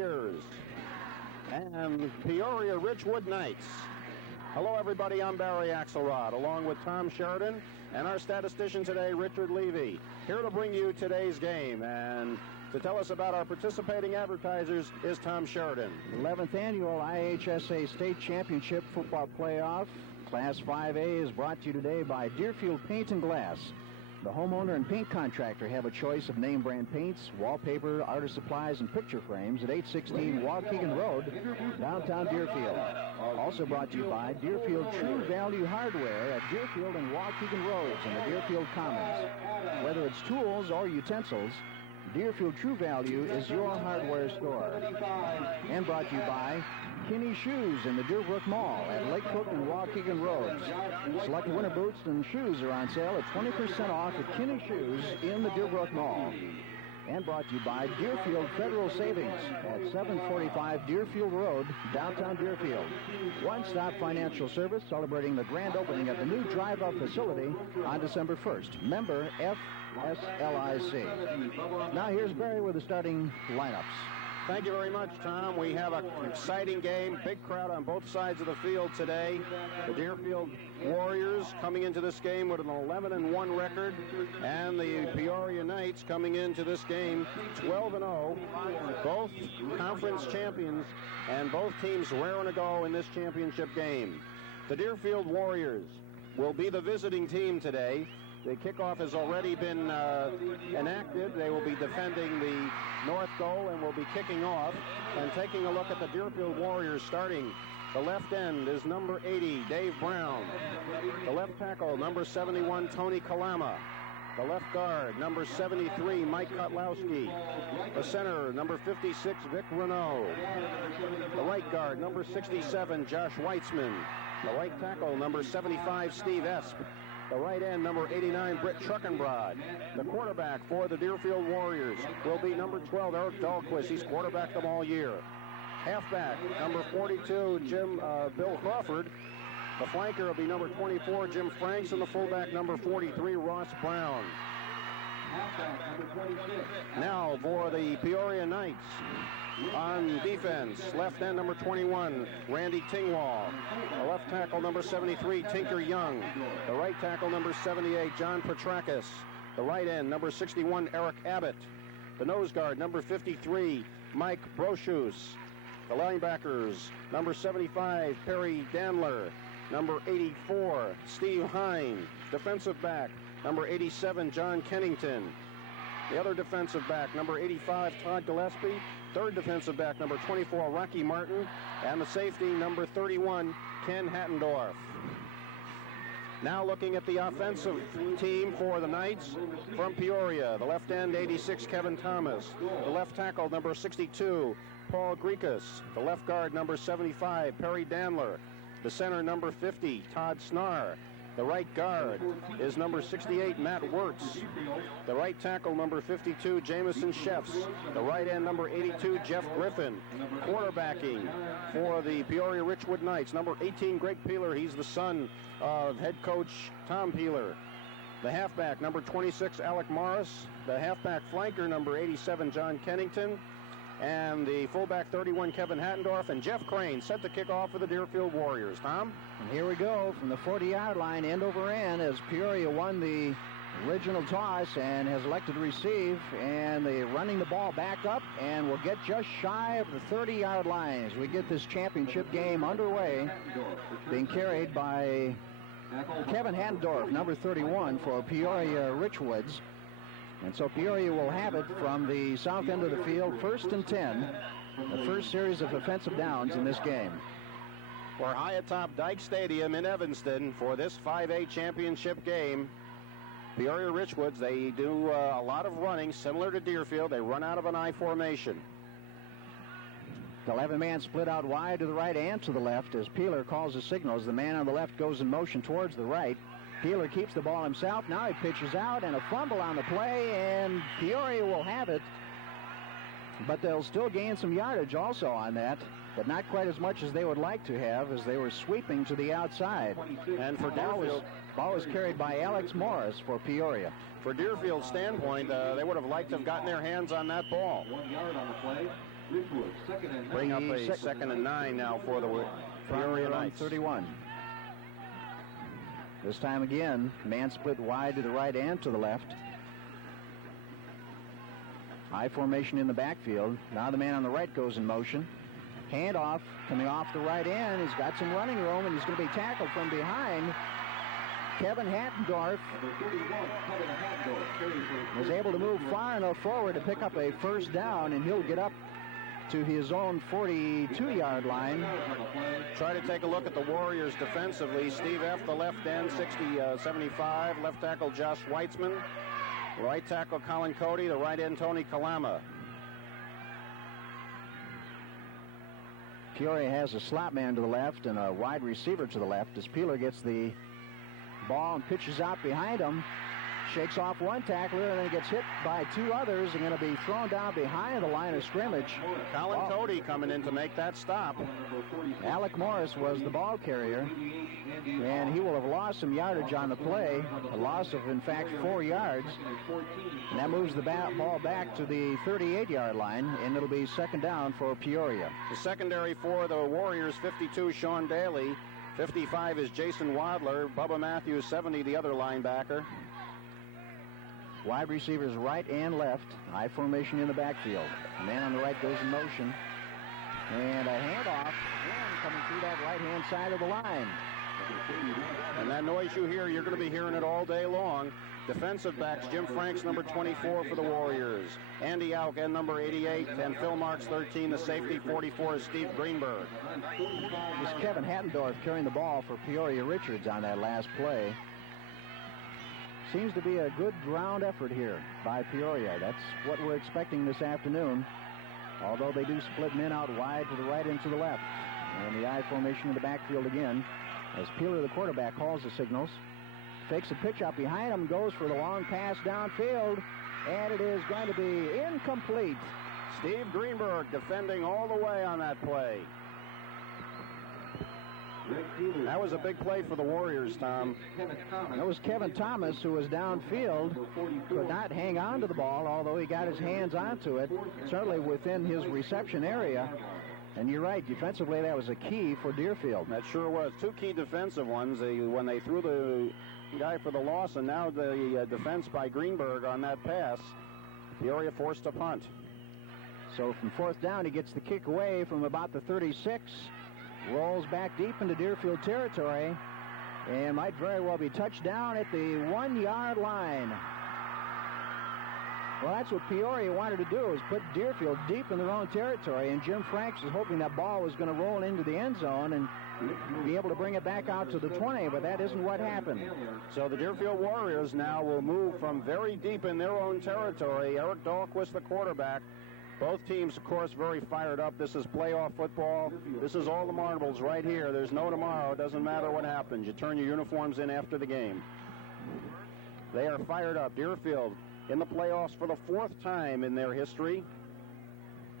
And Peoria Richwood Knights. Hello, everybody. I'm Barry Axelrod, along with Tom Sheridan and our statistician today, Richard Levy, here to bring you today's game. And to tell us about our participating advertisers is Tom Sheridan. 11th annual IHSA State Championship Football Playoff. Class 5A is brought to you today by Deerfield Paint and Glass. The homeowner and paint contractor have a choice of name brand paints, wallpaper, artist supplies, and picture frames at 816 Waukegan Road, downtown Deerfield. Also brought to you by Deerfield True Value Hardware at Deerfield and Waukegan Roads in the Deerfield Commons. Whether it's tools or utensils, Deerfield True Value is your hardware store. And brought to you by Kinney Shoes in the Deerbrook Mall at Lake Cook and Waukegan Roads. Select winter boots and shoes are on sale at 20% off at Kinney Shoes in the Deerbrook Mall. And brought to you by Deerfield Federal Savings at 745 Deerfield Road, downtown Deerfield. One-stop financial service celebrating the grand opening of the new drive-up facility on December 1st. Member FSLIC. Now here's Barry with the starting lineups. Thank you very much, Tom. We have an exciting game. Big crowd on both sides of the field today. The Deerfield Warriors coming into this game with an 11-1 record, and the Peoria Knights coming into this game 12-0. Both conference champions, and both teams raring to go in this championship game. The Deerfield Warriors will be the visiting team today. The kickoff has already been enacted. They will be defending the north goal and will be kicking off. And taking a look at the Deerfield Warriors starting, the left end is number 80, Dave Brown. The left tackle, number 71, Tony Kalama. The left guard, number 73, Mike Kotlowski. The center, number 56, Vic Renault. The right guard, number 67, Josh Weitzman. The right tackle, number 75, Steve Esp. The right end, number 89, Britt Truckenbrod. The quarterback for the Deerfield Warriors will be number 12, Eric Dahlquist. He's quarterbacked them all year. Halfback, number 42, Bill Crawford. The flanker will be number 24, Jim Franks, and the fullback, number 43, Ross Brown. Now for the Peoria Knights. On defense, left end number 21, Randy Tingwall. The left tackle number 73, Tinker Young. The right tackle number 78, John Petrakis. The right end number 61, Eric Abbott. The nose guard number 53, Mike Brochus. The linebackers number 75, Perry Dandler. Number 84, Steve Hine. Defensive back number 87, John Kennington. The other defensive back, number 85, Todd Gillespie. Third defensive back, number 24, Rocky Martin. And the safety, number 31, Ken Hattendorf. Now looking at the offensive team for the Knights from Peoria. The left end, 86, Kevin Thomas. The left tackle, number 62, Paul Grekus. The left guard, number 75, Perry Dandler. The center, number 50, Todd Snar. The right guard is number 68, Matt Wirtz. The right tackle, number 52, Jamison Sheffs. The right end, number 82, Jeff Griffin. Quarterbacking for the Peoria Richwood Knights, number 18, Greg Peeler. He's the son of head coach Tom Peeler. The halfback, number 26, Alec Morris. The halfback flanker, number 87, John Kennington. And the fullback, 31, Kevin Hattendorf, and Jeff Crane set to kick off for the Deerfield Warriors. Tom? And here we go from the 40-yard line, end over end, as Peoria won the original toss and has elected to receive. And they're running the ball back up and will get just shy of the 30-yard line as we get this championship game underway, being carried by Kevin Hattendorf, number 31, for Peoria Richwoods. And so Peoria will have it from the south end of the field, 1st and 10, the first series of offensive downs in this game. We're high atop Dyke Stadium in Evanston for this 5A championship game. Peoria Richwoods, they do a lot of running, similar to Deerfield. They run out of an I formation. The 11-man split out wide to the right and to the left as Peeler calls the signals. The man on the left goes in motion towards the right. Peeler keeps the ball himself. Now he pitches out, and a fumble on the play, and Peoria will have it. But they'll still gain some yardage also on that, but not quite as much as they would like to have, as they were sweeping to the outside. And for Deerfield, ball was carried by Alex Morris for Peoria. For Deerfield's standpoint, they would have liked to have gotten their hands on that ball. 1 yard on the play. Bring up a 2nd and 9 now for the Peoria Knights. 31. This time again, man split wide to the right and to the left. High formation in the backfield. Now the man on the right goes in motion. Handoff coming off the right end. He's got some running room, and he's going to be tackled from behind. Kevin Hattendorf was able to move far enough forward to pick up a first down, and he'll get up to his own 42-yard line. Try to take a look at the Warriors defensively. Steve F., the left end, 75. Left tackle Josh Weitzman. Right tackle Colin Cody. The right end Tony Kalama. Peoria has a slot man to the left and a wide receiver to the left as Peeler gets the ball and pitches out behind him. Shakes off one tackler and then gets hit by two others and going to be thrown down behind the line of scrimmage. Colin Cody coming in to make that stop. Alec Morris was the ball carrier, and he will have lost some yardage on the play, a loss of, in fact, 4 yards. And that moves the ball back to the 38-yard line, and it'll be 2nd down for Peoria. The secondary for the Warriors, 52, Sean Daly. 55 is Jason Wadler. Bubba Matthews, 70, the other linebacker. Wide receivers right and left. High formation in the backfield. The man on the right goes in motion. And a handoff again coming through that right-hand side of the line. And that noise you hear, you're going to be hearing it all day long. Defensive backs, Jim Franks, number 24 for the Warriors. Andy Auk, end number 88. And Phil Marks, 13. The safety, 44, is Steve Greenberg. This is Kevin Hattendorf carrying the ball for Peoria Richards on that last play. Seems to be a good ground effort here by Peoria. That's what we're expecting this afternoon. Although they do split men out wide to the right and to the left. And the I formation in the backfield again. As Peeler, the quarterback, calls the signals. Fakes a pitch out behind him, goes for the long pass downfield. And it is going to be incomplete. Steve Greenberg defending all the way on that play. That was a big play for the Warriors, Tom. That was Kevin Thomas, who was downfield, could not hang on to the ball, although he got his hands onto it, certainly within his reception area. And you're right, defensively that was a key for Deerfield. That sure was. Two key defensive ones, when they threw the guy for the loss, and now the defense by Greenberg on that pass. Peoria forced a punt. So from 4th down, he gets the kick away from about the 36. Rolls back deep into Deerfield territory and might very well be touched down at the 1-yard line. Well, that's what Peoria wanted to do, is put Deerfield deep in their own territory, and Jim Franks was hoping that ball was going to roll into the end zone and be able to bring it back out to the 20, but that isn't what happened. So the Deerfield Warriors now will move from very deep in their own territory. Eric Dahlquist, the quarterback. Both teams, of course, very fired up. This is playoff football. This is all the marbles right here. There's no tomorrow. It doesn't matter what happens. You turn your uniforms in after the game. They are fired up. Deerfield in the playoffs for the 4th time in their history.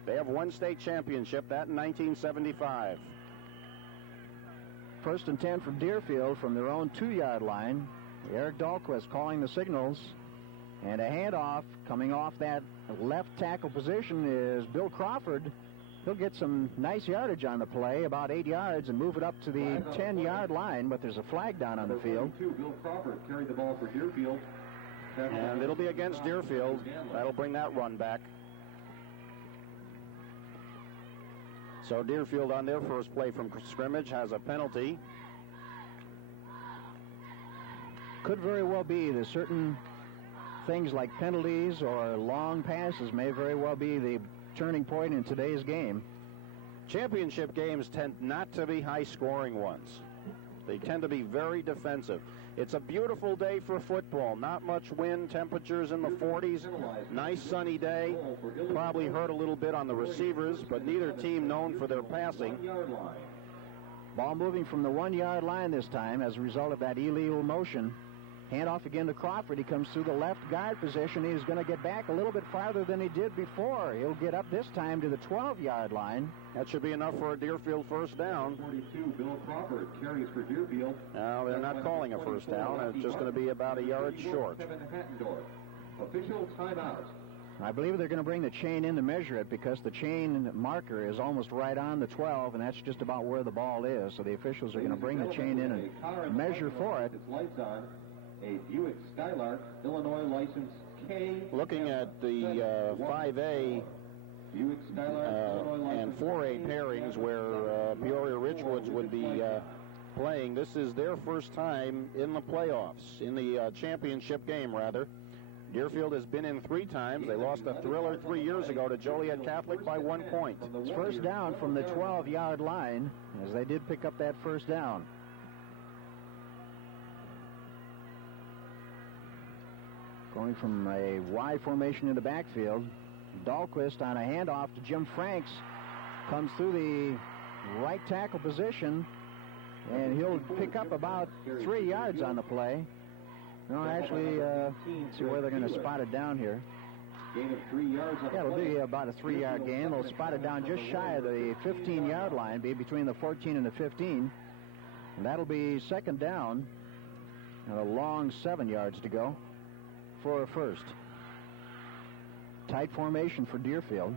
They have won state championship, that in 1975. 1st and 10 from Deerfield from their own 2-yard line. Eric Dahlquist calling the signals. And a handoff coming off that left tackle position is Bill Crawford. He'll get some nice yardage on the play, about 8 yards, and move it up to the 10-yard line, but there's a flag down on the field. Bill Crawford carried the ball for Deerfield. And it'll be against Deerfield. That'll bring that run back. So Deerfield on their first play from scrimmage has a penalty. Could very well be that certain things like penalties or long passes may very well be the turning point in today's game. Championship games tend not to be high-scoring ones. They tend to be very defensive. It's a beautiful day for football. Not much wind, temperatures in the 40s. Nice sunny day. Probably hurt a little bit on the receivers, but neither team known for their passing. Ball moving from the 1-yard line this time as a result of that illegal motion. Handoff again to Crawford. He comes through the left guard position. He's going to get back a little bit farther than he did before. He'll get up this time to the 12-yard line. That should be enough for a Deerfield first down. 42, Bill Crawford carries for Deerfield. Now, they're not calling a first down. It's just going to be about a yard short. Kevin Hattendorf. Official timeout. I believe they're going to bring the chain in to measure it because the chain marker is almost right on the 12, and that's just about where the ball is. So the officials are going to bring the chain in and measure for it. Its lights on. A Buick Skylark, Illinois license K. Looking at the 5A Buick Skylark, Illinois and license 4A pairings where Peoria Richwoods would be playing, this is their first time in the playoffs, in the championship game, rather. Deerfield has been in 3 times. They lost a thriller 3 years ago to Joliet Catholic by 1 point. It's first down from the 12-yard line, as they did pick up that first down. Going from a Y formation in the backfield, Dahlquist on a handoff to Jim Franks comes through the right tackle position, and he'll pick up about 3 yards on the play. No, actually, let's see where they're going to spot it down here. Gain of 3 yards. Yeah, it'll be about a 3-yard gain. They'll spot it down just shy of the 15-yard line, be between the 14 and the 15. And that'll be second down, and a long 7 yards to go for a first. Tight formation for Deerfield.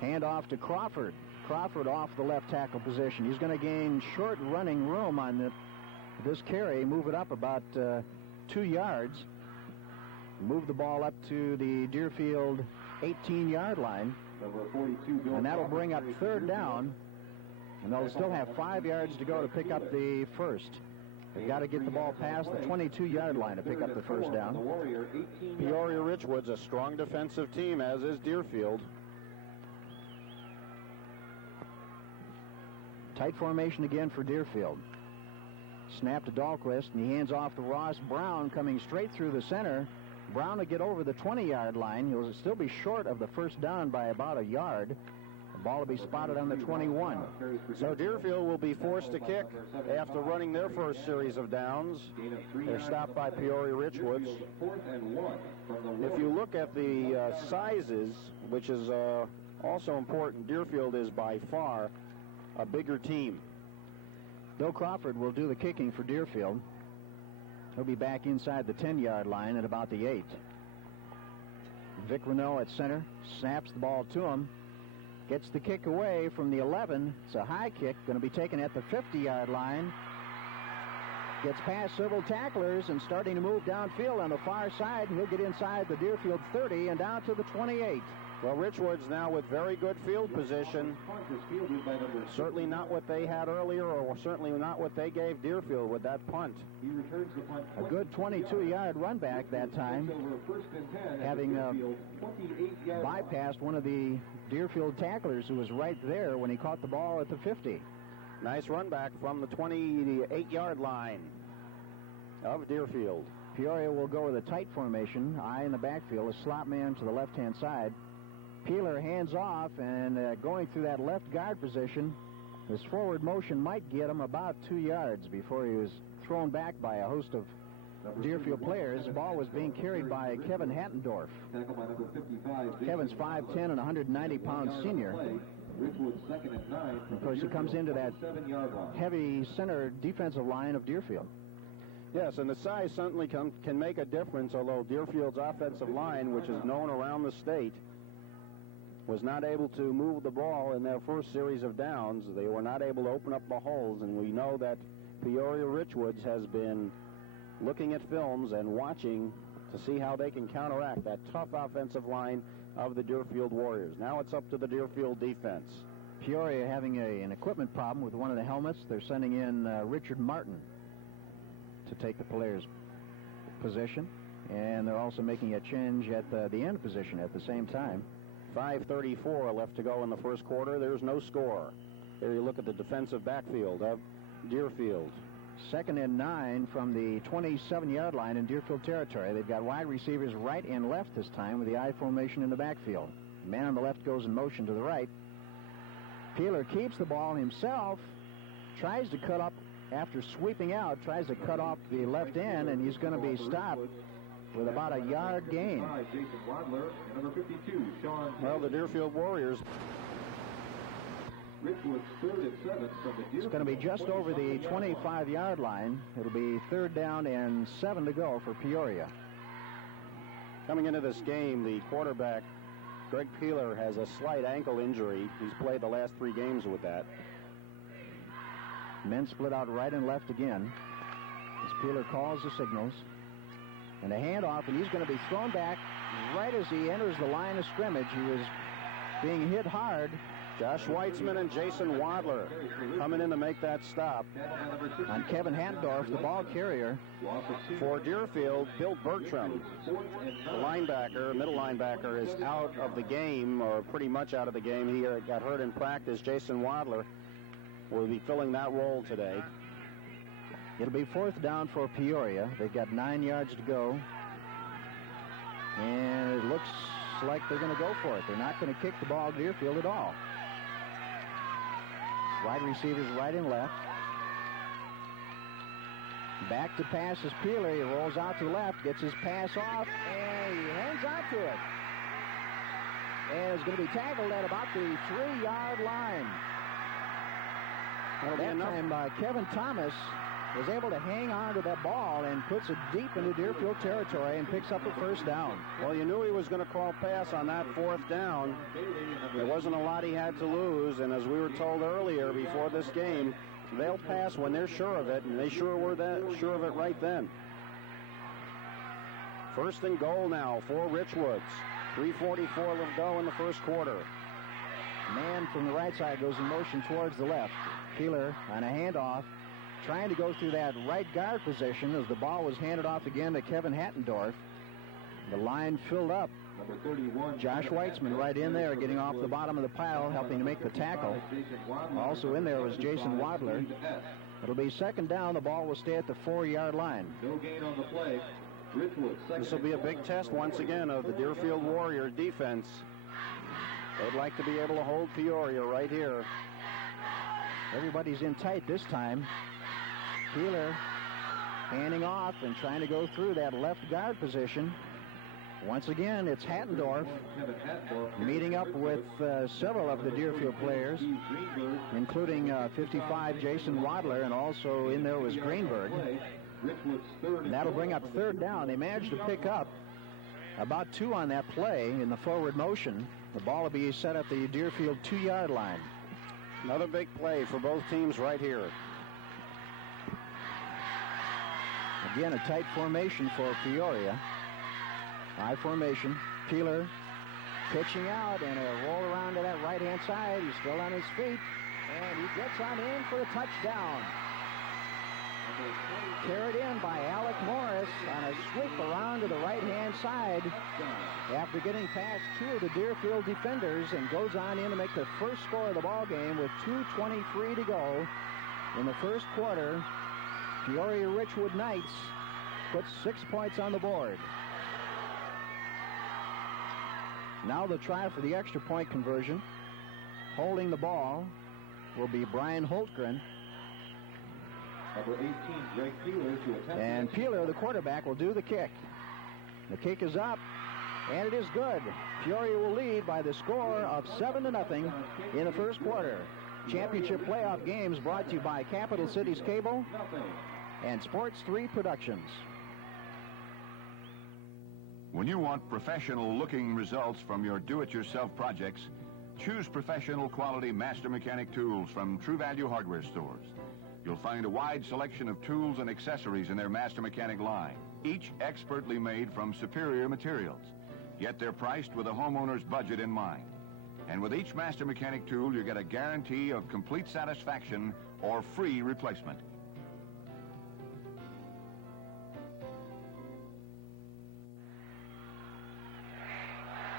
Hand off to Crawford. Crawford off the left tackle position. He's going to gain short running room on this carry, move it up about 2 yards, move the ball up to the Deerfield 18-yard line, Number 42, and that'll bring up third down, and they'll still have 5 yards to go to pick up the first. They've got to get the ball past the 22-yard line to pick up the first down. Peoria Richwoods, a strong defensive team, as is Deerfield. Tight formation again for Deerfield. Snap to Dahlquist, and he hands off to Ross Brown, coming straight through the center. Brown will get over the 20-yard line. He'll still be short of the first down by about a yard. The ball will be spotted on the 21. So Deerfield will be forced to kick after running their first series of downs. They're stopped by Peoria Richwoods. If you look at the sizes, which is also important, Deerfield is by far a bigger team. Bill Crawford will do the kicking for Deerfield. He'll be back inside the 10-yard line at about the 8. Vic Renault at center, snaps the ball to him, gets the kick away from the 11. It's a high kick, going to be taken at the 50-yard line. Gets past several tacklers and starting to move downfield on the far side. He'll get inside the Deerfield 30 and down to the 28. Well, Richwoods now with very good field position. Certainly not what they had earlier, or certainly not what they gave Deerfield with that punt. A good 22-yard run back that time, having bypassed one of the Deerfield tacklers who was right there when he caught the ball at the 50. Nice run back from the 28-yard line of Deerfield. Peoria will go with a tight formation, eye in the backfield, a slot man to the left-hand side. Peeler hands off, and going through that left guard position, his forward motion might get him about 2 yards before he was thrown back by a host of Deerfield players. The ball was being carried by Kevin Hattendorf. Kevin's 5'10" and 190-pound senior. Of course, he comes into that heavy center defensive line of Deerfield. Yes, and the size certainly can make a difference, although Deerfield's offensive line, which is known around the state, was not able to move the ball in their first series of downs. They were not able to open up the holes, and we know that Peoria Richwoods has been looking at films and watching to see how they can counteract that tough offensive line of the Deerfield Warriors. Now it's up to the Deerfield defense. Peoria having an equipment problem with one of the helmets. They're sending in Richard Martin to take the player's position, and they're also making a change at the end position at the same time. 5:34 left to go in the first quarter. There's no score. There you look at the defensive backfield of Deerfield. 2nd and 9 from the 27-yard line in Deerfield territory. They've got wide receivers right and left this time with the I formation in the backfield. The man on the left goes in motion to the right. Peeler keeps the ball himself, tries to cut up after sweeping out, tries to cut off the left end, and he's going to be stopped with about a yard gain. Well, the Deerfield Warriors. It's going to be just over the 25-yard line. It'll be 3rd down and 7 to go for Peoria. Coming into this game, the quarterback, Greg Peeler, has a slight ankle injury. He's played the last 3 games with that. Men split out right and left again as Peeler calls the signals. And a handoff, and he's going to be thrown back right as he enters the line of scrimmage. He was being hit hard. Josh Weitzman and Jason Wadler coming in to make that stop. On Kevin Hattendorf, the ball carrier. For Deerfield, Bill Bertram, the linebacker, middle linebacker, is out of the game, or pretty much out of the game. He got hurt in practice. Jason Wadler will be filling that role today. It'll be 4th down for Peoria. They've got 9 yards to go. And it looks like they're going to go for it. They're not going to kick the ball to Deerfield at all. Wide receivers right and left. Back to pass is Peeler. He rolls out to the left, gets his pass off, and he hangs on to it. And is going to be tackled at about the 3-yard line. Well, that time, Kevin Thomas was able to hang on to that ball and puts it deep into Deerfield territory and picks up a 1st down. Well, you knew he was going to call pass on that 4th down. There wasn't a lot he had to lose, and as we were told earlier before this game, they'll pass when they're sure of it, and they sure were sure of it right then. 1st and goal now for Richwoods. 3:44 to go in the 1st quarter. Man from the right side goes in motion towards the left. Peeler on a handoff, trying to go through that right guard position as the ball was handed off again to Kevin Hattendorf. The line filled up. Josh Weitzman right in there, getting off the bottom of the pile, helping to make the tackle. Also in there was Jason Wadler. It'll be 2nd down. The ball will stay at the 4-yard line. No gain on the play. This will be a big test once again of the Deerfield Warrior defense. They'd like to be able to hold Peoria right here. Everybody's in tight this time. Peeler handing off and trying to go through that left guard position. Once again, it's Hattendorf meeting up with several of the Deerfield players, including 55 Jason Wadler, and also in there was Greenberg. And that'll bring up 3rd down. They managed to pick up about 2 on that play in the forward motion. The ball will be set at the Deerfield 2-yard line. Another big play for both teams right here. Again, a tight formation for Peoria. High formation. Peeler pitching out, and a roll around to that right-hand side. He's still on his feet, and he gets on in for a touchdown. Carried in by Alec Morris on a sweep around to the right-hand side after getting past 2 of the Deerfield defenders, and goes on in to make the first score of the ball game with 2:23 to go in the 1st quarter. Peoria Richwood Knights puts 6 points on the board. Now the try for the extra point conversion. Holding the ball will be Brian Holtgren. Number 18, Greg Peeler, to attempt. And Peeler, the quarterback, will do the kick. The kick is up, and it is good. Peoria will lead by the score of 7-0 in the 1st quarter. Championship playoff games brought to you by Capital Cities Cable and Sports 3 Productions. When you want professional-looking results from your do-it-yourself projects, choose professional quality Master Mechanic tools from True Value Hardware stores. You'll find a wide selection of tools and accessories in their Master Mechanic line, each expertly made from superior materials. Yet they're priced with a homeowner's budget in mind. And with each Master Mechanic tool, you get a guarantee of complete satisfaction or free replacement.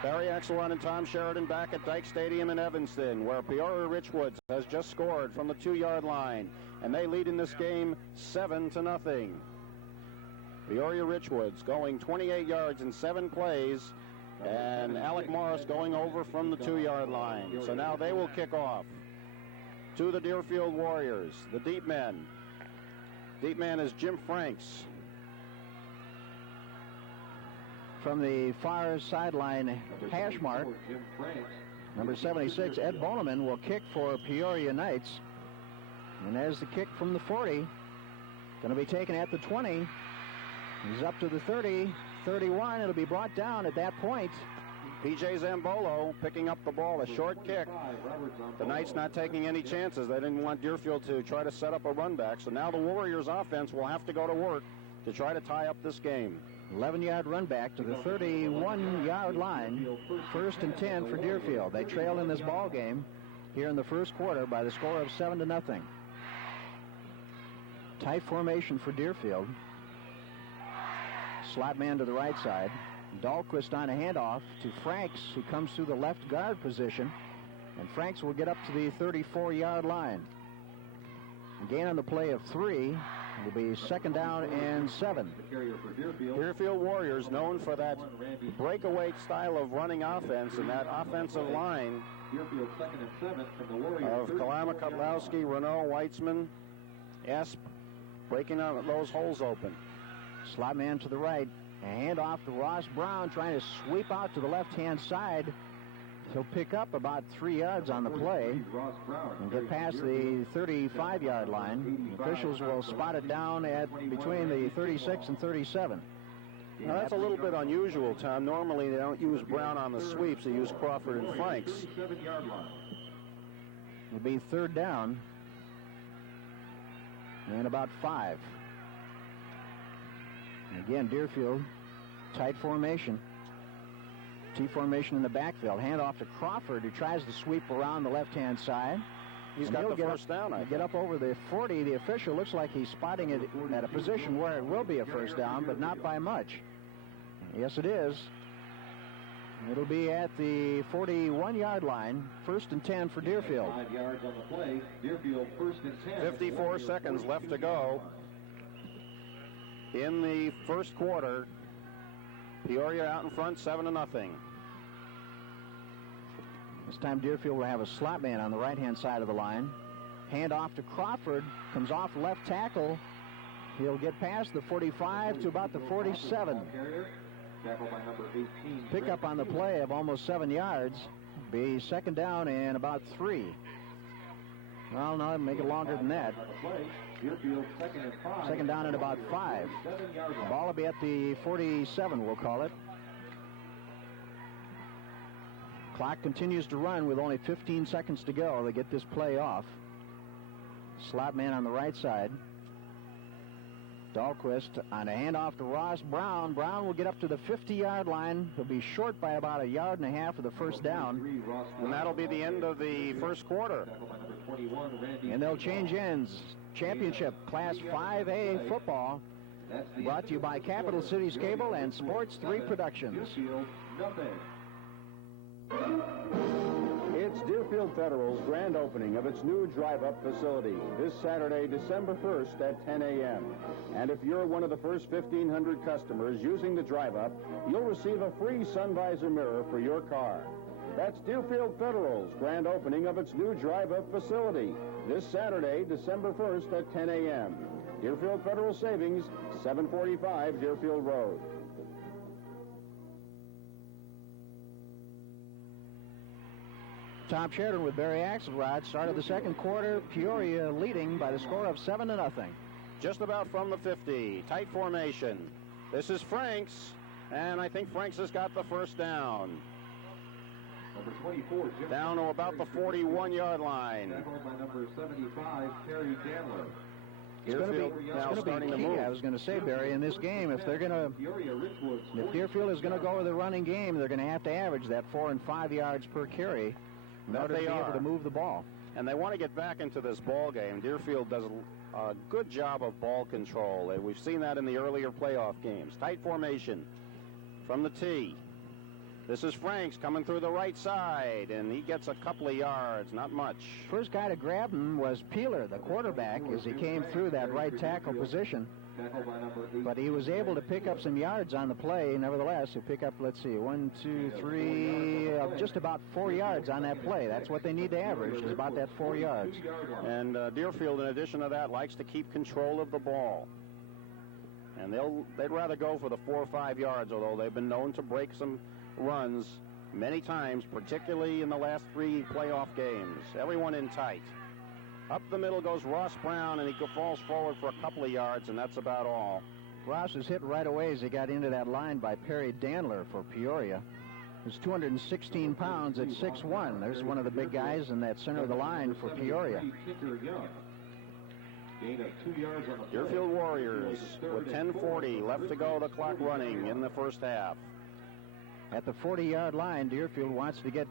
Barry Axelrod and Tom Sheridan back at Dyke Stadium in Evanston, where Peoria Richwoods has just scored from the 2-yard line, and they lead in this game 7-0. Peoria Richwoods going 28 yards in 7 plays, and Alec Morris going over from the 2-yard line. So now they will kick off to the Deerfield Warriors, the deep men. Deep man is Jim Franks. From the far sideline hash mark, number 76, Ed Boneman, will kick for Peoria Knights. And there's the kick from the 40. Going to be taken at the 20. He's up to the 30, 31. It'll be brought down at that point. P.J. Zambolo picking up the ball, a short kick. The Knights not taking any chances. They didn't want Deerfield to try to set up a run back. So now the Warriors offense will have to go to work to try to tie up this game. 11-yard run back to the 31-yard line. 1st and 10 for Deerfield. They trail in this ball game here in the first quarter by the score of 7-0. Tight formation for Deerfield. Slot man to the right side. Dahlquist on a handoff to Franks, who comes through the left guard position. And Franks will get up to the 34-yard line. Gain on the play of 3. Will be 2nd down and 7. Deerfield Warriors known for that breakaway style of running offense, and that offensive line of Kalama, Kotlowski, Renault, Weitzman, Esp, breaking those holes open. Slot man to the right. A handoff to Ross Brown, trying to sweep out to the left-hand side. He'll pick up about 3 yards on the play and get past the 35-yard line. The officials will spot it down at between the 36 and 37. Now that's a little bit unusual, Tom. Normally they don't use Brown on the sweeps. They use Crawford and Franks. It'll be 3rd down and about 5. And again, Deerfield, tight formation. T formation in the backfield. Handoff to Crawford, who tries to sweep around the left-hand side. He's got the first down, I think. Get up over the 40. The official looks like he's spotting it at a position where it will be a first down, but not by much. Yes, it is. It'll be at the 41-yard line. 1st and 10 for Deerfield. 5 yards on the play. Deerfield 1st and 10. 54 seconds left to go in the first quarter. Peoria out in front, 7-0. This time Deerfield will have a slot man on the right-hand side of the line. Hand off to Crawford. Comes off left tackle. He'll get past the 45 to about the 47. Pick up on the play of almost 7 yards. Be 2nd down and about 3. Well, no, make it longer than that. 2nd down and about 5. The ball will be at the 47, we'll call it. Clock continues to run with only 15 seconds to go to get this play off. Slot man on the right side. Dahlquist on a handoff to Ross Brown. Brown will get up to the 50-yard line. He'll be short by about 1.5 yards of the first down. And that'll be the end of the first quarter. And they'll change ends. Championship Class 5A football brought to you by Capital Cities Cable and Sports 3 Productions. It's Deerfield Federal's grand opening of its new drive-up facility this Saturday, December 1st at 10 a.m. And if you're one of the first 1,500 customers using the drive-up, you'll receive a free sun visor mirror for your car. That's Deerfield Federal's grand opening of its new drive-up facility this Saturday, December 1st at 10 a.m. Deerfield Federal Savings, 745 Deerfield Road. Tom Sheridan with Barry Axelrod. Started the second quarter. Peoria leading by the score of 7-0. Just about from the 50. Tight formation. This is Franks, and I think Franks has got the first down. Number 24, down to about the 41-yard line. By number 75, Terry Chandler. It's going to be key. I was going to say, Barry, in this game, if Deerfield is going to go with a running game, they're going to have to average that 4 and 5 yards per carry in order to be able to move the ball. And they want to get back into this ball game. Deerfield does a good job of ball control. We've seen that in the earlier playoff games. Tight formation from the tee. This is Franks coming through the right side, and he gets a couple of yards, not much. First guy to grab him was Peeler, the quarterback, as he came through that right tackle position. But he was able to pick up some yards on the play. Nevertheless, he'll pick up, let's see, 1, 2, 3, just about 4 yards on that play. That's what they need to average, is about that 4 yards. And Deerfield, in addition to that, likes to keep control of the ball. And they'd rather go for the 4 or 5 yards, although they've been known to break some runs many times, particularly in the last 3 playoff games. Everyone in tight. Up the middle goes Ross Brown, and he falls forward for a couple of yards, and that's about all. Ross was hit right away as he got into that line by Perry Dandler for Peoria. He's 216 pounds at 6'1". There's one of the big guys in that center of the line for Peoria. Deerfield Warriors with 10:40 left to go, the clock running in the first half. At the 40-yard line, Deerfield wants to get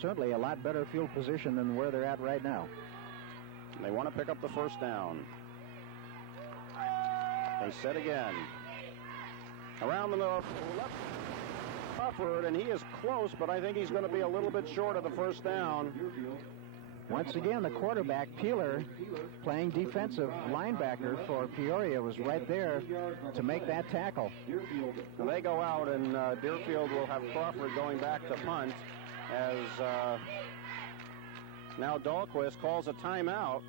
certainly a lot better field position than where they're at right now. And they want to pick up the first down. They set again. Around the left, Crawford, and he is close, but I think he's going to be a little bit short of the first down. Once again, the quarterback, Peeler, playing defensive linebacker for Peoria, was right there to make that tackle. And they go out, and Deerfield will have Crawford going back to punt as now Dahlquist calls a timeout.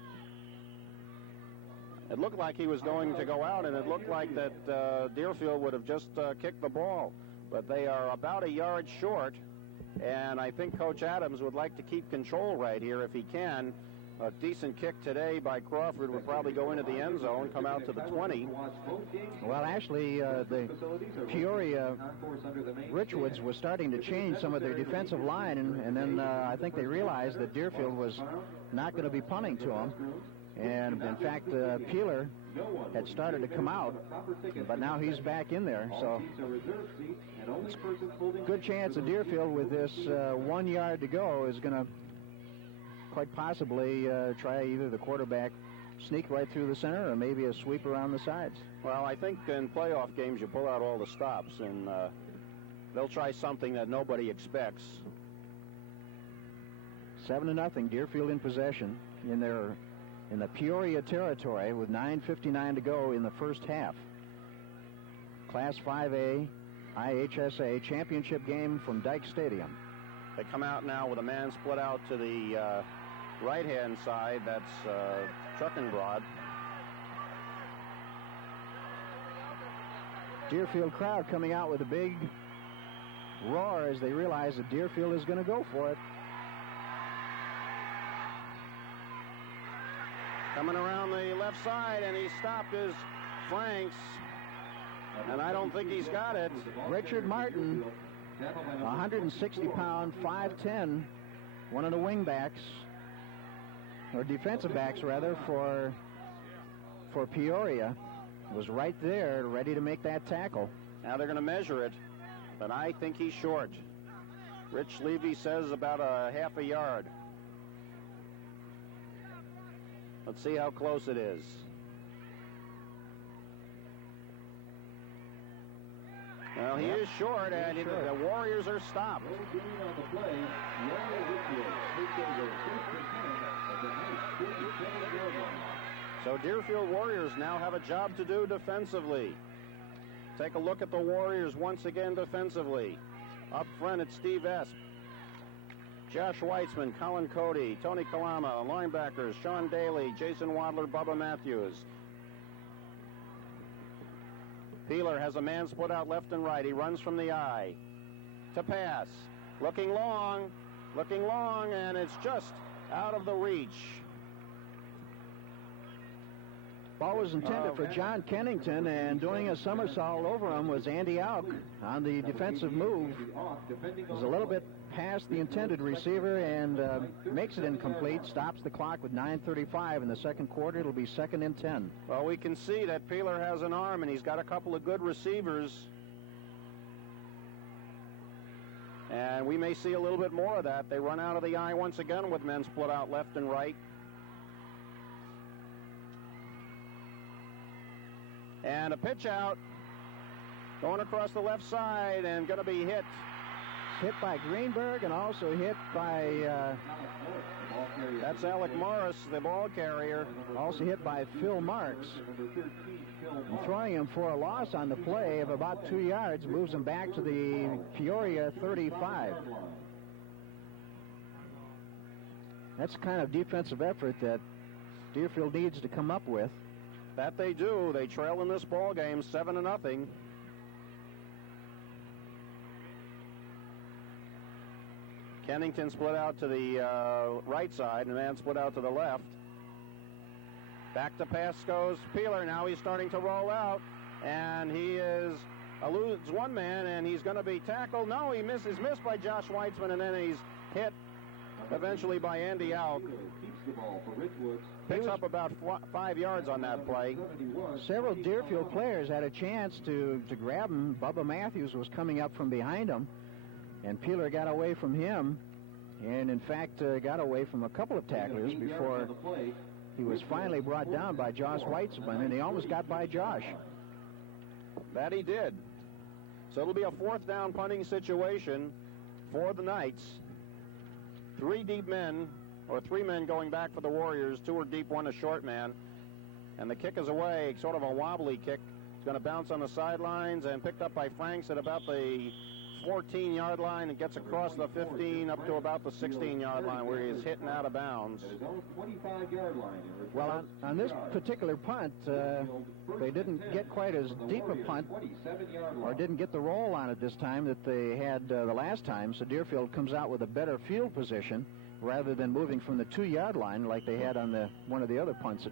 It looked like he was going to go out, and it looked like that Deerfield would have just kicked the ball. But they are about a yard short, and I think Coach Adams would like to keep control right here if he can. A decent kick today by Crawford would probably go into the end zone, come out to the 20. Well, actually, the Peoria Richwoods was starting to change some of their defensive line, and then I think they realized that Deerfield was not going to be punting to them. And, in fact, Peeler had started to come out, but now he's back in there. So, good chance of Deerfield with this 1 yard to go is going to quite possibly try either the quarterback sneak right through the center or maybe a sweep around the sides. Well, I think in playoff games you pull out all the stops, and they'll try something that nobody expects. 7-0, Deerfield in possession in the Peoria territory with 9:59 to go in the first half. Class 5A IHSA championship game from Dyke Stadium. They come out now with a man split out to the right-hand side. That's Truckenbrod. Deerfield crowd coming out with a big roar as they realize that Deerfield is going to go for it. Coming around the left side, and he stopped his flanks, and I don't think he's got it. Richard Martin, 160-pound, 5'10", one of the wing backs, or defensive backs rather, for Peoria, was right there ready to make that tackle. Now they're going to measure it, but I think he's short. Rich Levy says about a half a yard. Let's see how close it is. Well, he is short, and the Warriors are stopped. So Deerfield Warriors now have a job to do defensively. Take a look at the Warriors once again defensively. Up front, it's Steve Esp, Josh Weitzman, Colin Cody, Tony Kalama, linebackers, Sean Daly, Jason Wadler, Bubba Matthews. Peeler has a man split out left and right. He runs from the eye to pass. Looking long, and it's just out of the reach. Ball was intended for John Kennington, and doing a somersault over him was Andy Auk on the defensive move. It was a little bit past the intended receiver and makes it incomplete, stops the clock with 9:35 in the second quarter. It'll be 2nd and 10. Well, we can see that Peeler has an arm, and he's got a couple of good receivers. And we may see a little bit more of that. They run out of the eye once again with men split out left and right. And a pitch out, going across the left side and going to be hit. Hit by Greenberg and also hit by... that's Alec Morris, the ball carrier. Also hit by Phil Marks. And throwing him for a loss on the play of about 2 yards, moves him back to the Peoria 35. That's the kind of defensive effort that Deerfield needs to come up with. That they do. They trail in this ball game 7-0. Kennington split out to the right side, and man split out to the left. Back to pass goes Peeler. Now he's starting to roll out. and he eludes one man, and he's going to be tackled. No, he missed by Josh Weitzman, and then he's hit eventually by Andy Alk. Keeps the ball for Richwoods. Picks up about 5 yards on that play. Several Deerfield players had a chance to grab him. Bubba Matthews was coming up from behind him, and Peeler got away from him, and in fact got away from a couple of tacklers before he was finally brought down by Josh Weitzman, and he almost got by Josh. That he did. So it'll be a 4th down punting situation for the Knights. 3 deep men, or 3 men going back for the Warriors. 2 are deep, 1 a short man. And the kick is away, sort of a wobbly kick. It's going to bounce on the sidelines and picked up by Franks at about the 14-yard line and gets across the 15 up to about the 16-yard line where he is hitting out of bounds. Well, on this particular punt, they didn't get quite as deep a punt, or didn't get the roll on it this time that they had the last time, so Deerfield comes out with a better field position rather than moving from the 2-yard line like they had on one of the other punts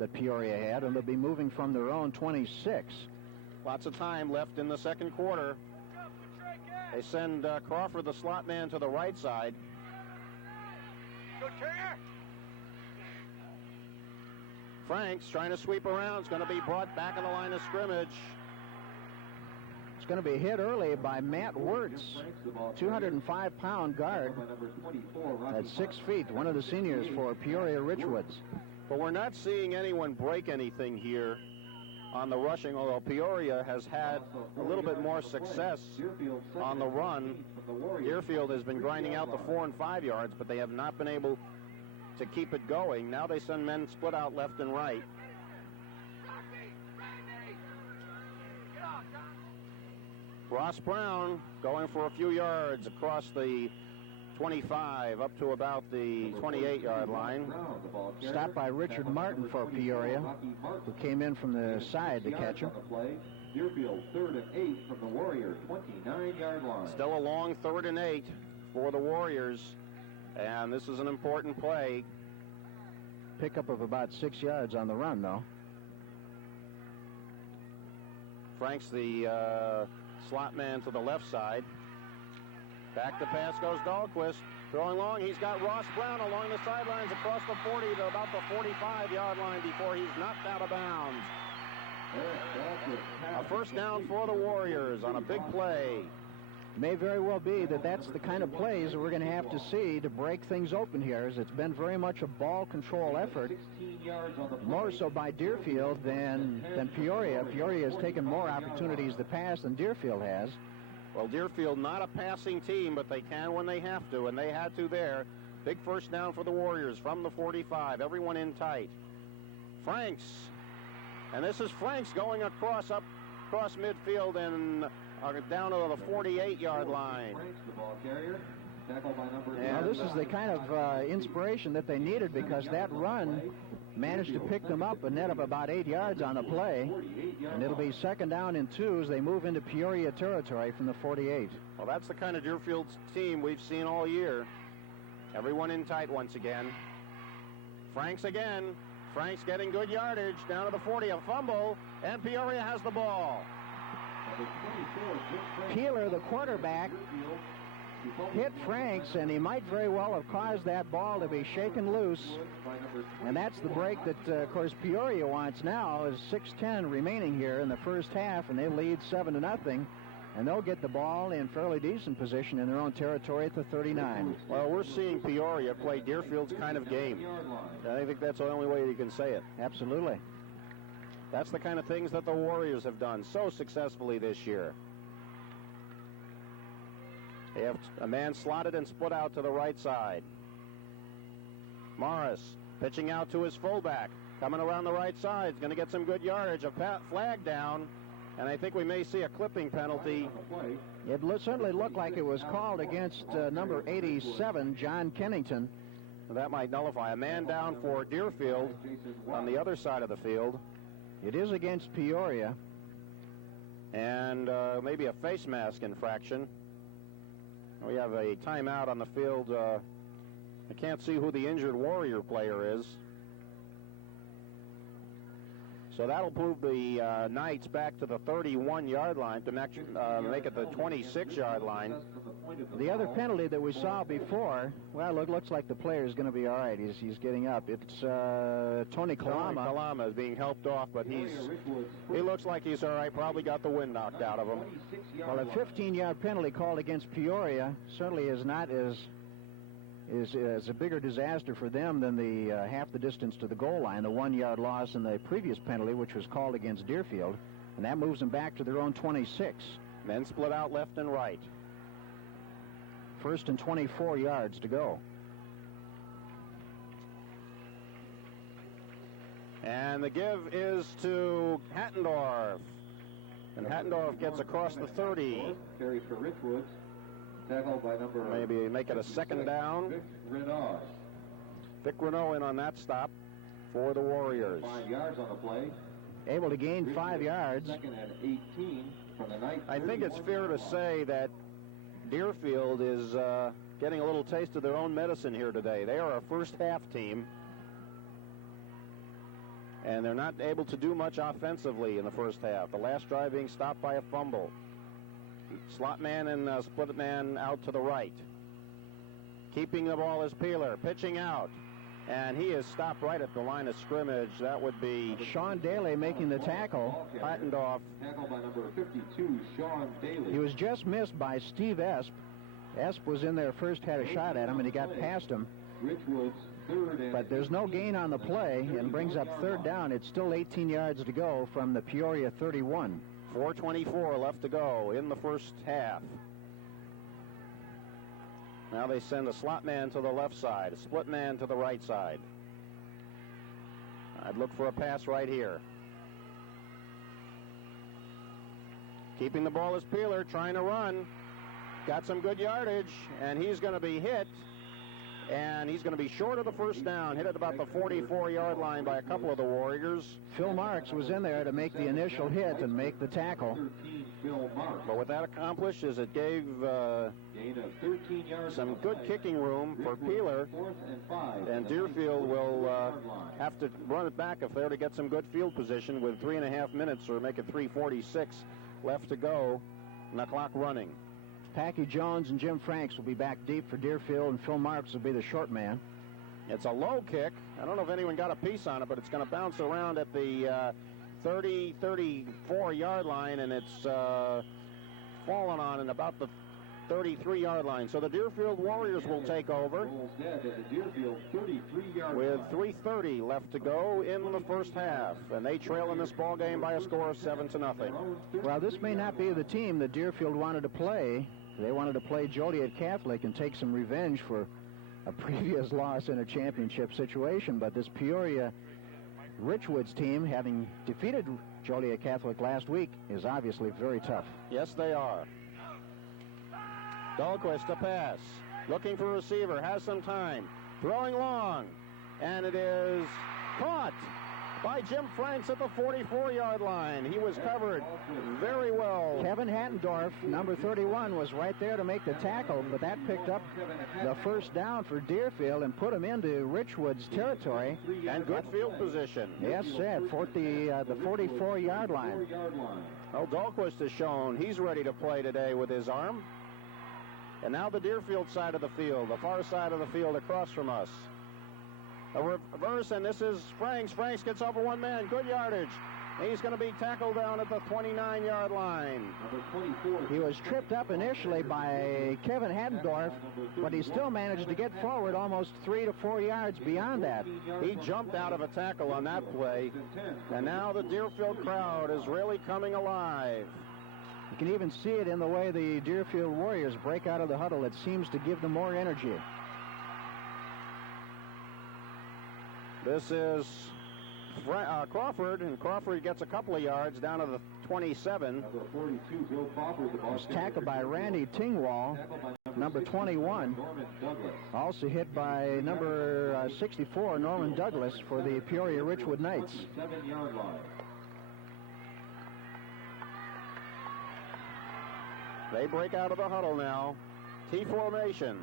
that Peoria had, and they'll be moving from their own 26. Lots of time left in the second quarter. They send Crawford, the slot man, to the right side. Franks trying to sweep around. It's going to be brought back on the line of scrimmage. It's going to be hit early by Matt Wirtz, 205-pound guard at 6 feet, one of the seniors for Peoria Richwoods. But we're not seeing anyone break anything here on the rushing, although Peoria has had a little bit more success on the run. Deerfield has been grinding out the 4 and 5 yards, but they have not been able to keep it going. Now they send men split out left and right. Ross Brown going for a few yards across the 25 up to about the 28-yard line. Stopped by Richard Martin for Peoria, who came in from the side to catch him. Deerfield 3rd and 8 from the Warrior 29-yard line. Still a long 3rd and 8 for the Warriors, and this is an important play. Pickup of about 6 yards on the run, though. Franks, the slot man to the left side. Back to pass goes Dahlquist. Throwing long, he's got Ross Brown along the sidelines across the 40 to about the 45-yard line before he's knocked out of bounds. A 1st down for the Warriors on a big play. May very well be that that's the kind of plays that we're going to have to see to break things open here, as it's been very much a ball control effort, more so by Deerfield than Peoria. Peoria has taken more opportunities to pass than Deerfield has. Well, Deerfield not a passing team, but they can when they have to, and they had to there. Big 1st down for the Warriors from the 45. Everyone in tight. Franks. And this is Franks going across midfield and down to the 48-yard line. Now, this is the kind of inspiration that they needed, because that run managed to pick them up a net of about 8 yards on the play, and it'll be 2nd down and 2 as they move into Peoria territory from the 48. Well, that's the kind of Deerfield team we've seen all year. Everyone in tight once again. Franks again. Franks getting good yardage down to the 40. A fumble, and Peoria has the ball. Peeler, the quarterback, hit Franks, and he might very well have caused that ball to be shaken loose. And that's the break that, of course, Peoria wants now, is 6:10 remaining here in the first half, and they lead 7-0. And they'll get the ball in fairly decent position in their own territory at the 39. Well, we're seeing Peoria play Deerfield's kind of game. I think that's the only way you can say it. Absolutely. That's the kind of things that the Warriors have done so successfully this year. They have a man slotted and split out to the right side. Morris pitching out to his fullback. Coming around the right side. He's going to get some good yardage. A flag down. And I think we may see a clipping penalty. It certainly looked like it was called against number 87, John Kennington. That might nullify. A man down for Deerfield on the other side of the field. It is against Peoria. And maybe a face mask infraction. We have a timeout on the field. I can't see who the injured Warrior player is. So that'll move the Knights back to the 31-yard line to make it the 26-yard line. The other penalty that we saw before, well, it looks like the player is going to be all right. He's getting up. It's Tony Kalama. Tony Kalama is being helped off, but he looks like he's all right. Probably got the wind knocked out of him. Well, a 15-yard penalty called against Peoria certainly is not is a bigger disaster for them than the half the distance to the goal line, the 1-yard loss in the previous penalty, which was called against Deerfield, and that moves them back to their own 26. Men split out left and right. First and 24 yards to go. And the give is to Hattendorf. And Hattendorf gets across the 30. Carry for Richwoods. Tackled by number... Maybe make it a second down. Vic Renault in on that stop for the Warriors. 5 yards on the play. Able to gain 5 yards. Second and 18 from the Knights. I think it's fair to say that Deerfield is getting a little taste of their own medicine here today. They are a first half team, and they're not able to do much offensively in the first half. The last drive being stopped by a fumble. Slot man and split man out to the right. Keeping the ball is Peeler, pitching out. And he is stopped right at the line of scrimmage. That would be Sean Daly making the tackle. Hattendorf. Tackled by number 52, Sean Daly. He was just missed by Steve Esp. Esp was in there first, had a shot at him, and he got past him. Richwoods, third and... But there's no gain on the play, and brings up third down. It's still 18 yards to go from the Peoria 31. 4:24 left to go in the first half. Now they send a slot man to the left side, a split man to the right side. I'd look for a pass right here. Keeping the ball is Peeler, trying to run. Got some good yardage, and he's going to be hit. And he's going to be short of the first down, hit at about the 44-yard line by a couple of the Warriors. Phil Marks was in there to make the initial hit and make the tackle. But what that accomplished is it gave some good kicking room for Peeler, and Deerfield will have to run it back if they're to get some good field position with 3.5 minutes, or make it 3:46 left to go, and the clock running. Packy Jones and Jim Franks will be back deep for Deerfield, and Phil Marks will be the short man. It's a low kick. I don't know if anyone got a piece on it, but it's going to bounce around at the 34-yard line, and it's fallen on in about the 33-yard line. So the Deerfield Warriors will take over with 3:30 left to go in the first half, and they trail in this ball game by a score of 7-0. Well, this may not be the team that Deerfield wanted to play. They wanted to play Joliet Catholic and take some revenge for a previous loss in a championship situation, but this Peoria Richwoods team, having defeated Joliet Catholic last week, is obviously very tough. Yes, they are. Dahlquist to pass. Looking for a receiver. Has some time. Throwing long. And it is caught by Jim Franks at the 44-yard line. He was covered very well. Kevin Hattendorf, number 31, was right there to make the tackle, but that picked up the first down for Deerfield and put him into Richwoods territory. And good field position. Yes, sir, the 44-yard line. Well, Dahlquist has shown he's ready to play today with his arm. And now the Deerfield side of the field, the far side of the field across from us. A reverse, and this is Franks. Franks gets over one man. Good yardage. He's going to be tackled down at the 29-yard line. He was tripped up initially by Kevin Hattendorf, but he still managed to get forward almost 3 to 4 yards beyond that. He jumped out of a tackle on that play, and now the Deerfield crowd is really coming alive. You can even see it in the way the Deerfield Warriors break out of the huddle. It seems to give them more energy. This is Crawford, and Crawford gets a couple of yards down to the 27. Was tackled by Randy Tingwall, number 21. Also hit by number 64, Norman Douglas, for the Peoria Richwood Knights. They break out of the huddle now. T formation.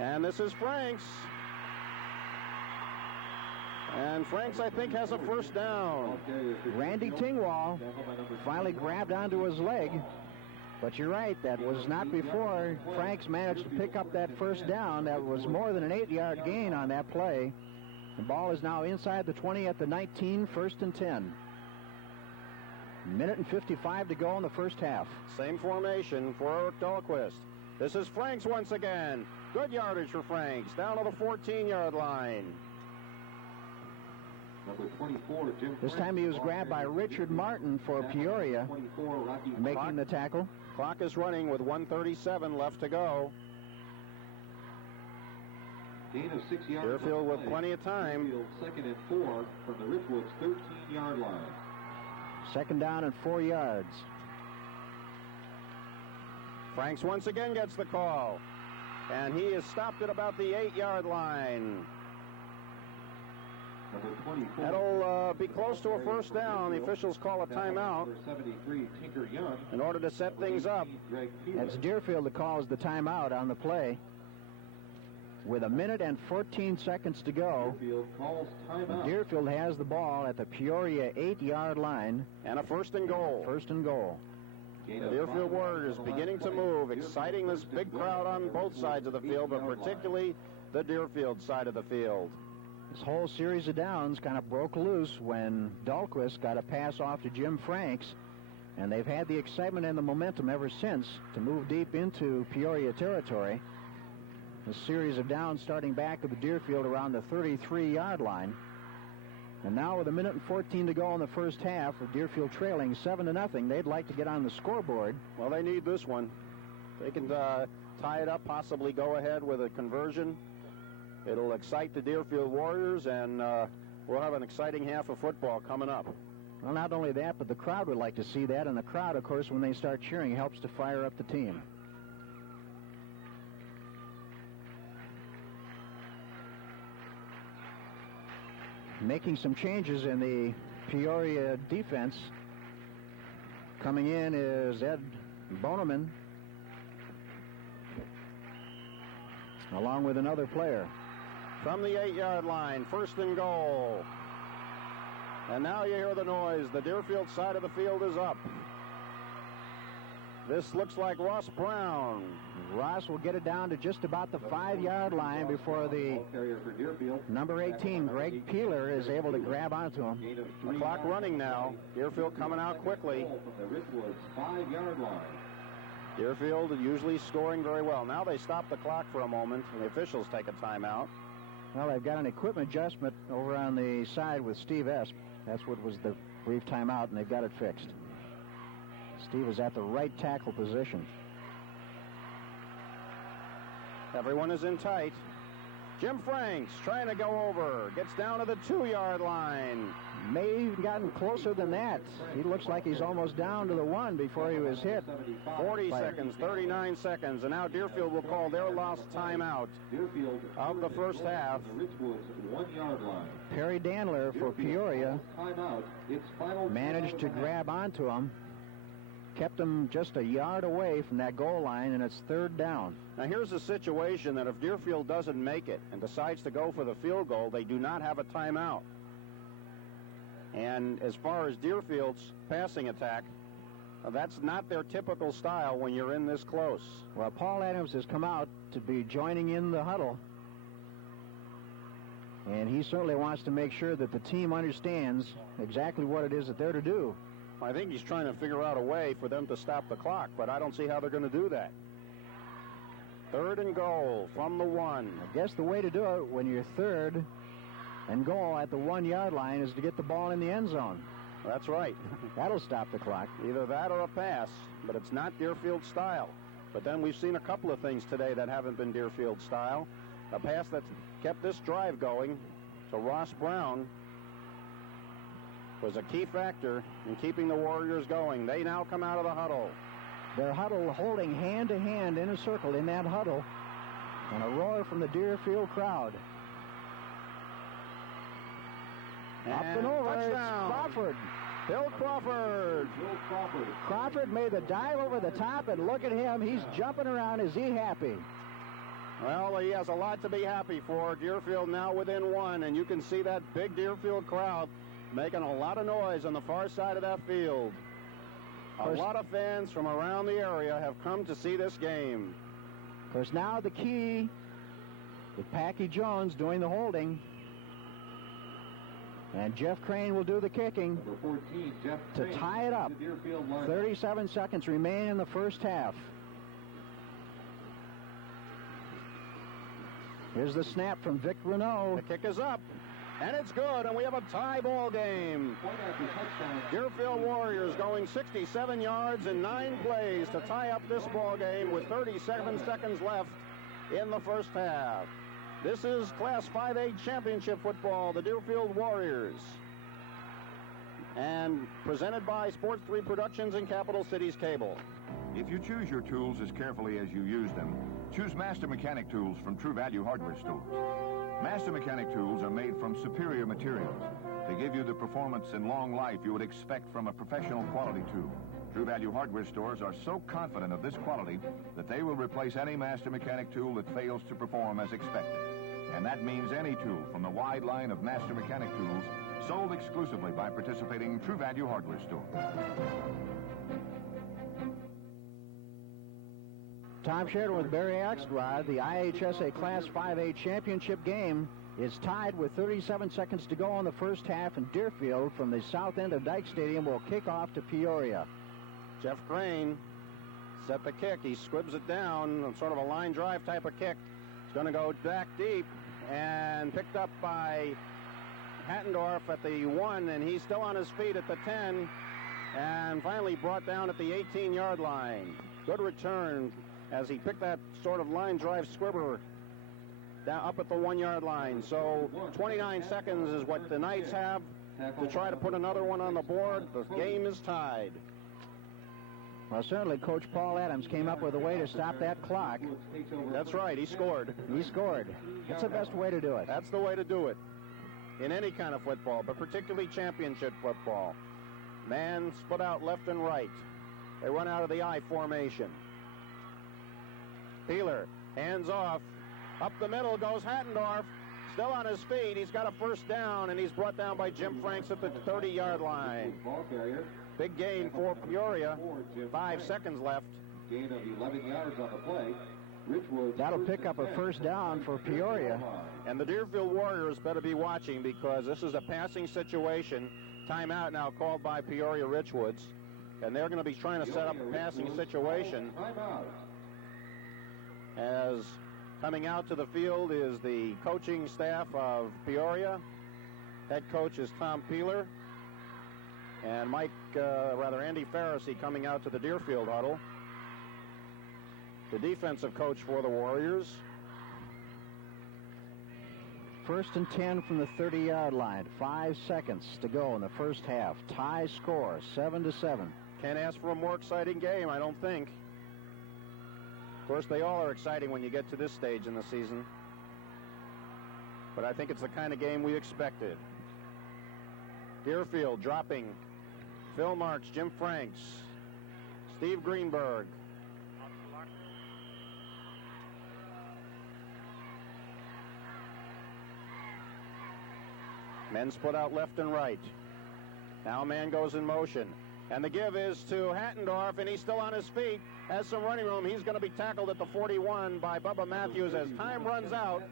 And this is Franks. And Franks, I think, has a first down. Randy Tingwall finally grabbed onto his leg. But you're right, that was not before Franks managed to pick up that first down. That was more than an 8-yard gain on that play. The ball is now inside the 20 at the 19, 1st and 10. Minute and 55 to go in the first half. Same formation for Eric Dahlquist. This is Franks once again. Good yardage for Franks, down to the 14-yard line. Number 24, Jim This time he was grabbed by Richard Martin for Peoria, making the tackle. Clock is running with 1:37 left to go. Gain of 6 yards. Deerfield with plenty of time. Deerfield 2nd and 4 from the Richwoods 13-yard line. 2nd down and 4 yards. Franks once again gets the call. And he is stopped at about the 8-yard line. Number 24. That'll be close to a first down. The officials call a timeout Number 73, Tinker Young. in order to set things up. That's Deerfield that calls the timeout on the play. With a minute and 14 seconds to go, Deerfield calls timeout. Deerfield has the ball at the Peoria 8-yard line. And a 1st and goal. 1st and goal. The Deerfield Warriors beginning to move, exciting this big crowd on both sides of the field, but particularly the Deerfield side of the field. This whole series of downs kind of broke loose when Dahlquist got a pass off to Jim Franks, and they've had the excitement and the momentum ever since to move deep into Peoria territory. A series of downs starting back at the Deerfield around the 33-yard line. And now with a minute and 14 to go in the first half, with Deerfield trailing 7-0, they'd like to get on the scoreboard. Well, they need this one. They can tie it up, possibly go ahead with a conversion. It'll excite the Deerfield Warriors, and we'll have an exciting half of football coming up. Well, not only that, but the crowd would like to see that, and the crowd, of course, when they start cheering, helps to fire up the team. Making some changes in the Peoria defense. Coming in is Ed Boneman, along with another player. From the 8-yard line, 1st and goal. And now you hear the noise. The Deerfield side of the field is up. This looks like Ross Brown. Ross will get it down to just about the 5-yard line before the number 18, Greg Peeler, is able to grab onto him. The clock running now. Deerfield coming out quickly. Deerfield usually scoring very well. Now they stop the clock for a moment, and the officials take a timeout. Well, they've got an equipment adjustment over on the side with Steve Esp. That's what was the brief timeout, and they've got it fixed. Steve is at the right tackle position. Everyone is in tight. Jim Franks trying to go over. Gets down to the 2-yard line. May have gotten closer than that. He looks like he's almost down to the 1 before he was hit. 40 seconds, 39 seconds, and now Deerfield will call their last timeout of the first half. Perry Dandler for Peoria managed to grab onto him. Kept him just a yard away from that goal line, and it's 3rd down. Now here's a situation that if Deerfield doesn't make it and decides to go for the field goal, they do not have a timeout. And as far as Deerfield's passing attack, that's not their typical style when you're in this close. Well, Paul Adams has come out to be joining in the huddle, and he certainly wants to make sure that the team understands exactly what it is that they're to do. I think he's trying to figure out a way for them to stop the clock, but I don't see how they're going to do that. 3rd and goal from the 1. I guess the way to do it when you're 3rd and goal at the 1-yard line is to get the ball in the end zone. That's right. That'll stop the clock. Either that or a pass, but it's not Deerfield style. But then we've seen a couple of things today that haven't been Deerfield style. A pass that's kept this drive going to Ross Brown was a key factor in keeping the Warriors going. They now come out of the huddle. They're huddled, holding hand to hand in a circle in that huddle, and a roar from the Deerfield crowd. Up and over, touchdown. It's Crawford. Bill Crawford. Crawford made the dive over the top, and look at him. He's jumping around. Is he happy? Well, he has a lot to be happy for. Deerfield now within one, and you can see that big Deerfield crowd making a lot of noise on the far side of that field. A lot of fans from around the area have come to see this game. Of course, now the key with Packy Jones doing the holding. And Jeff Crane will do the kicking. Number 14, Jeff to Crane, tie it up. the Deerfield line. 37 seconds remain in the first half. Here's the snap from Vic Renault. The kick is up, and it's good, and we have a tie ball game. Point after touchdown. Deerfield Warriors going 67 yards in 9 plays to tie up this ball game with 37 seconds left in the first half. This is Class 5A Championship Football, the Deerfield Warriors. And presented by Sports 3 Productions and Capital Cities Cable. If you choose your tools as carefully as you use them, choose Master Mechanic Tools from True Value Hardware Stores. Master Mechanic Tools are made from superior materials. They give you the performance and long life you would expect from a professional quality tool. True Value Hardware Stores are so confident of this quality that they will replace any Master Mechanic tool that fails to perform as expected. And that means any tool from the wide line of Master Mechanic tools sold exclusively by participating True Value Hardware Stores. Tom Sheridan with Barry Axelrod. The IHSA Class 5A Championship game is tied with 37 seconds to go in the first half, and Deerfield from the south end of Dyke Stadium will kick off to Peoria. Jeff Crane set the kick. He squibs it down, sort of a line drive type of kick. It's going to go back deep and picked up by Hattendorf at the 1, and he's still on his feet at the 10, and finally brought down at the 18-yard line. Good return as he picked that sort of line drive squibber down up at the 1-yard line. So 29 seconds is what the Knights have to try to put another one on the board. The game is tied. Well, certainly Coach Paul Adams came up with a way to stop that clock. That's right, he scored. He scored. That's the best way to do it. That's the way to do it in any kind of football, but particularly championship football. Man split out left and right. They run out of the I formation. Peeler, hands off. Up the middle goes Hattendorf. Still on his feet. He's got a first down, and he's brought down by Jim Franks at the 30-yard line. Big gain for Peoria. 5 seconds left. Gain of 11 yards on the play. Richwoods. That'll pick up a first down for Peoria. And the Deerfield Warriors better be watching, because this is a passing situation. Timeout now called by Peoria Richwoods. And they're going to be trying to set up a passing situation. As coming out to the field is the coaching staff of Peoria. Head coach is Tom Peeler. And Andy Farrisee coming out to the Deerfield huddle. The defensive coach for the Warriors. 1st and 10 from the 30-yard line. 5 seconds to go in the first half. Tie score, 7-7. Can't ask for a more exciting game, I don't think. Of course, they all are exciting when you get to this stage in the season. But I think it's the kind of game we expected. Deerfield dropping Phil Marks, Jim Franks, Steve Greenberg. Men split out left and right. Now a man goes in motion. And the give is to Hattendorf, and he's still on his feet. Has some running room. He's going to be tackled at the 41 by Bubba Matthews as time runs out.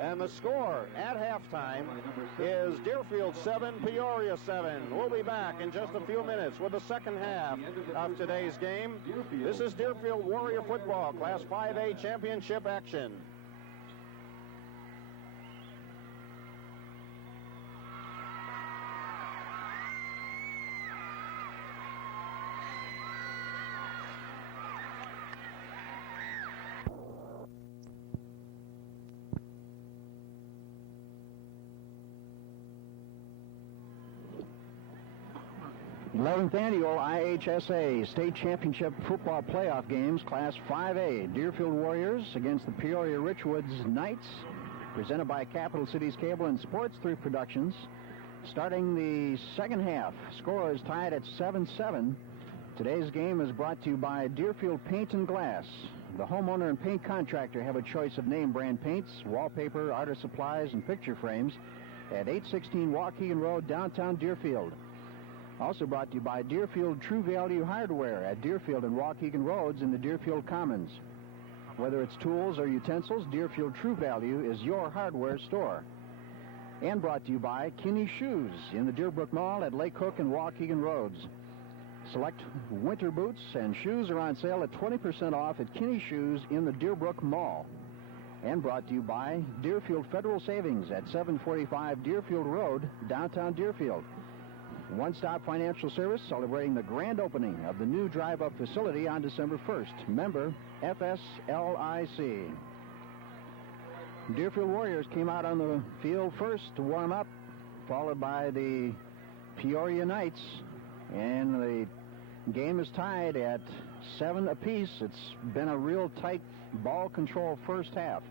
And the score at halftime is Deerfield 7, Peoria 7. We'll be back in just a few minutes with the second half of today's game. This is Deerfield Warrior Football, Class 5A Championship action. The 11th annual IHSA State Championship Football Playoff Games, Class 5A. Deerfield Warriors against the Peoria Richwoods Knights, presented by Capital Cities Cable and Sports 3 Productions. Starting the second half, score is tied at 7-7. Today's game is brought to you by Deerfield Paint and Glass. The homeowner and paint contractor have a choice of name brand paints, wallpaper, artist supplies, and picture frames at 816 Waukegan Road, downtown Deerfield. Also brought to you by Deerfield True Value Hardware at Deerfield and Waukegan Roads in the Deerfield Commons. Whether it's tools or utensils, Deerfield True Value is your hardware store. And brought to you by Kinney Shoes in the Deerbrook Mall at Lake Hook and Waukegan Roads. Select winter boots and shoes are on sale at 20% off at Kinney Shoes in the Deerbrook Mall. And brought to you by Deerfield Federal Savings at 745 Deerfield Road, downtown Deerfield. One-stop financial service celebrating the grand opening of the new drive-up facility on December 1st. Member FSLIC. Deerfield Warriors came out on the field first to warm up, followed by the Peoria Knights. And the game is tied at 7 apiece. It's been a real tight ball control first half.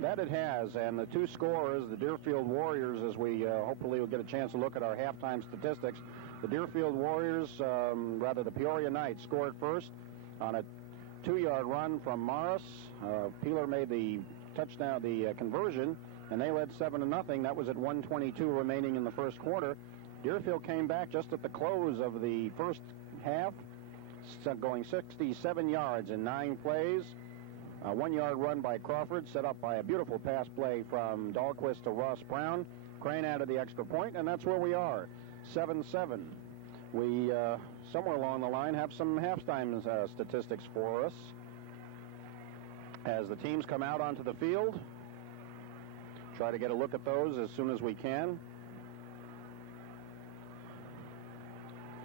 That it has, and the two scorers, the Deerfield Warriors, as we hopefully will get a chance to look at our halftime statistics. The Deerfield Warriors, the Peoria Knights, scored first on a 2-yard run from Morris. Peeler made the touchdown, the conversion, and they led 7-0. That was at 1:22 remaining in the first quarter. Deerfield came back just at the close of the first half, going 67 yards in 9 plays. A 1-yard run by Crawford, set up by a beautiful pass play from Dahlquist to Ross Brown. Crane added the extra point, and that's where we are, 7-7. We, somewhere along the line, have some halftime statistics for us as the teams come out onto the field. Try to get a look at those as soon as we can.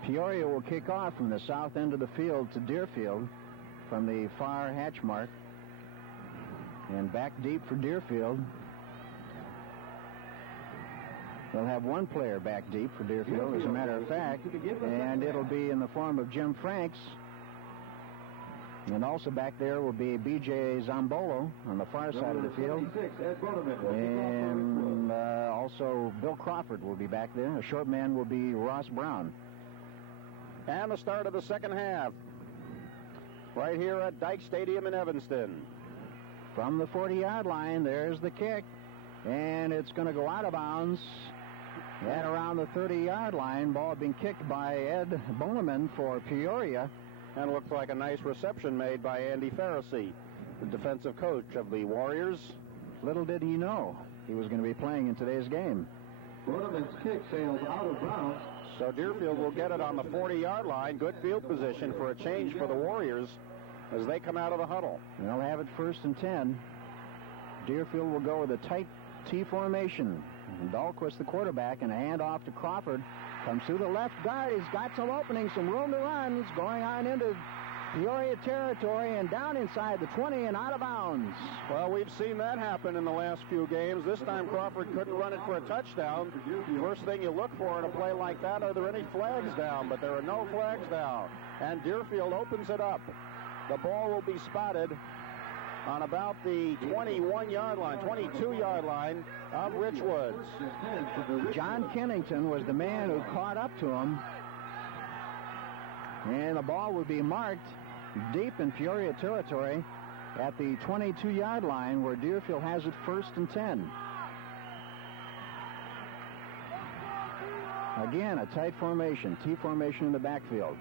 Peoria will kick off from the south end of the field to Deerfield from the far hatch mark. And back deep for Deerfield. They'll have one player back deep for Deerfield, as a matter of fact, and it'll be in the form of Jim Franks. And also back there will be B.J. Zambolo on the far side of the field. And also Bill Crawford will be back there. A short man will be Ross Brown. And the start of the second half, right here at Dyke Stadium in Evanston. From the 40-yard line, there's the kick, and it's going to go out of bounds at around the 30-yard line. Ball being kicked by Ed Boneman for Peoria. And it looks like a nice reception made by Andy Farrisee, the defensive coach of the Warriors. Little did he know he was going to be playing in today's game. Boneman's kick sails out of bounds. So Deerfield will get it on the 40-yard line. Good field position for a change for the Warriors as they come out of the huddle. They'll have it 1st and 10. Deerfield will go with a tight T formation. And Dahlquist, the quarterback, and a handoff to Crawford. Comes through the left guard. He's got some opening, some room to run. He's going on into Peoria territory and down inside the 20 and out of bounds. Well, we've seen that happen in the last few games. This time Crawford couldn't run it for a touchdown. First thing you look for in a play like that, are there any flags down? But there are no flags down. And Deerfield opens it up. The ball will be spotted on about the 21-yard line, 22-yard line of Richwoods. John Kennington was the man who caught up to him. And the ball will be marked deep in Peoria territory at the 22-yard line where Deerfield has it 1st and 10. Again, a tight formation, T formation in the backfield.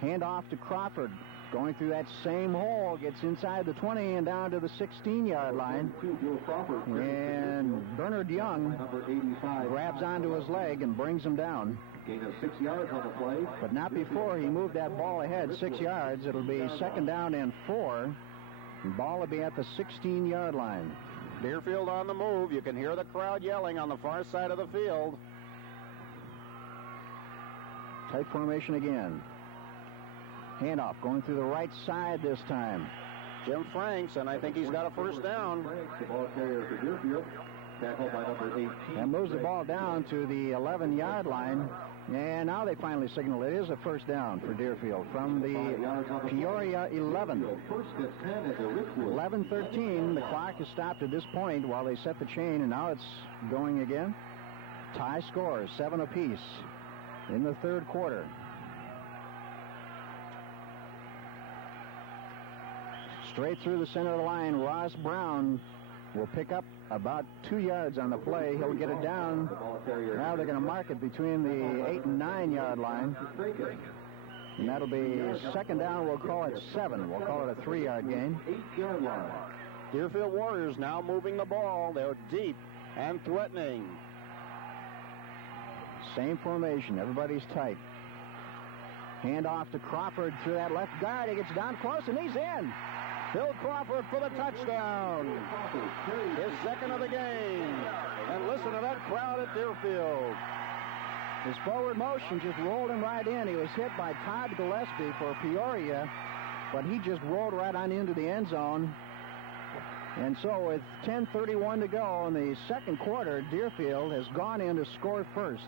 Hand off to Crawford. Going through that same hole, gets inside the 20 and down to the 16-yard line. And Bernard Young grabs onto his leg and brings him down. Gain of 6 yards on the play. But not before he moved that ball ahead 6 yards. It'll be 2nd down and 4. And ball will be at the 16-yard line. Deerfield on the move. You can hear the crowd yelling on the far side of the field. Tight formation again. Handoff going through the right side this time. Jim Franks, and I think he's got a 1st down. Franks, the ball carrier for Deerfield. Tackled by number 18. And moves the ball down to the 11-yard line. And now they finally signal it is a 1st down for Deerfield from the Peoria 11. 11-13. The clock is stopped at this point while they set the chain, and now it's going again. Tie scores, 7 apiece in the 3rd quarter. Straight through the center of the line, Ross Brown will pick up about 2 yards on the play. He'll get it down. Now they're going to mark it between the 8 and 9 yard line. And that'll be second down. We'll call it 7. We'll call it a 3-yard gain. 8-yard line. Deerfield Warriors now moving the ball. They're deep and threatening. Same formation. Everybody's tight. Hand off to Crawford through that left guard. He gets down close, and he's in. Bill Crawford for the touchdown. His second of the game. And listen to that crowd at Deerfield. His forward motion just rolled him right in. He was hit by Todd Gillespie for Peoria, but he just rolled right on into the end zone. And so with 10:31 to go in the second quarter, Deerfield has gone in to score first.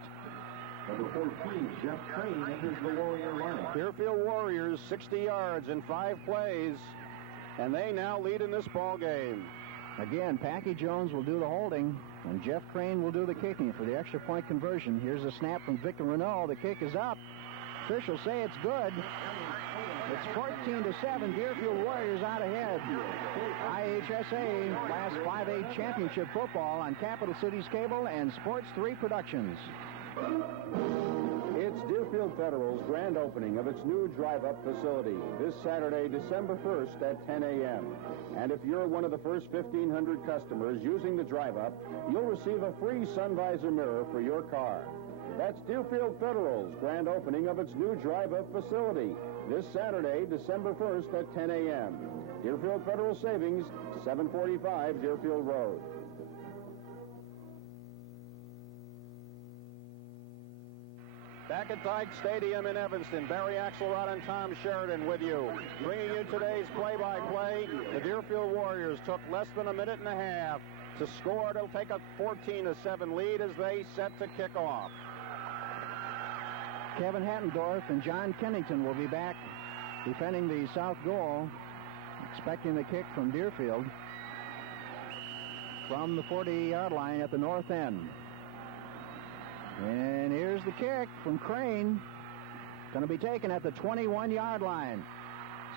Number 14, Jeff Crane, enters the Warrior lineup. Deerfield Warriors 60 yards in 5 plays, and they now lead in this ball game. Again, Packy Jones will do the holding, and Jeff Crane will do the kicking for the extra point conversion. Here's a snap from Victor Renault. The kick is up. Officials say it's good. It's 14-7. Deerfield Warriors out ahead. IHSA Class 5A Championship Football on Capital Cities Cable and Sports 3 Productions. It's Deerfield Federal's grand opening of its new drive-up facility this Saturday, December 1st at 10 a.m. And if you're one of the first 1,500 customers using the drive-up, you'll receive a free sun visor mirror for your car. That's Deerfield Federal's grand opening of its new drive-up facility this Saturday, December 1st at 10 a.m. Deerfield Federal Savings, 745 Deerfield Road. Back at Dyke Stadium in Evanston, Barry Axelrod and Tom Sheridan with you. Bringing you today's play-by-play. The Deerfield Warriors took less than a minute and a half to score. They'll take a 14-7 lead as they set to kick off. Kevin Hattendorf and John Kennington will be back defending the south goal, expecting the kick from Deerfield from the 40-yard line at the north end. And here's the kick from Crane. Going to be taken at the 21-yard line.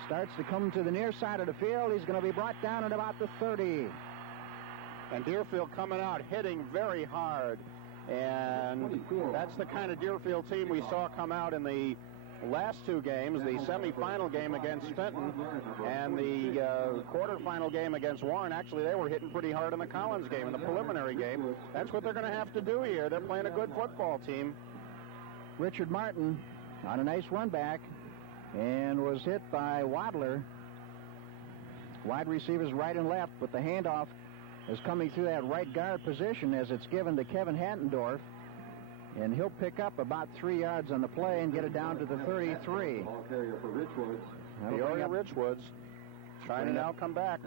Starts to come to the near side of the field. He's going to be brought down at about the 30. And Deerfield coming out hitting very hard. And that's the kind of Deerfield team we saw come out in the last 2 games, the semifinal game against Fenton and the quarterfinal game against Warren. Actually, they were hitting pretty hard in the Collins game, in the preliminary game. That's what they're going to have to do here. They're playing a good football team. Richard Martin on a nice run back and was hit by Wadler. Wide receivers right and left, but the handoff is coming through that right guard position as it's given to Kevin Hattendorf. And he'll pick up about 3 yards on the play and get it down to the 33. Ball carrier for Richwoods. Peoria Richwoods trying to now come back.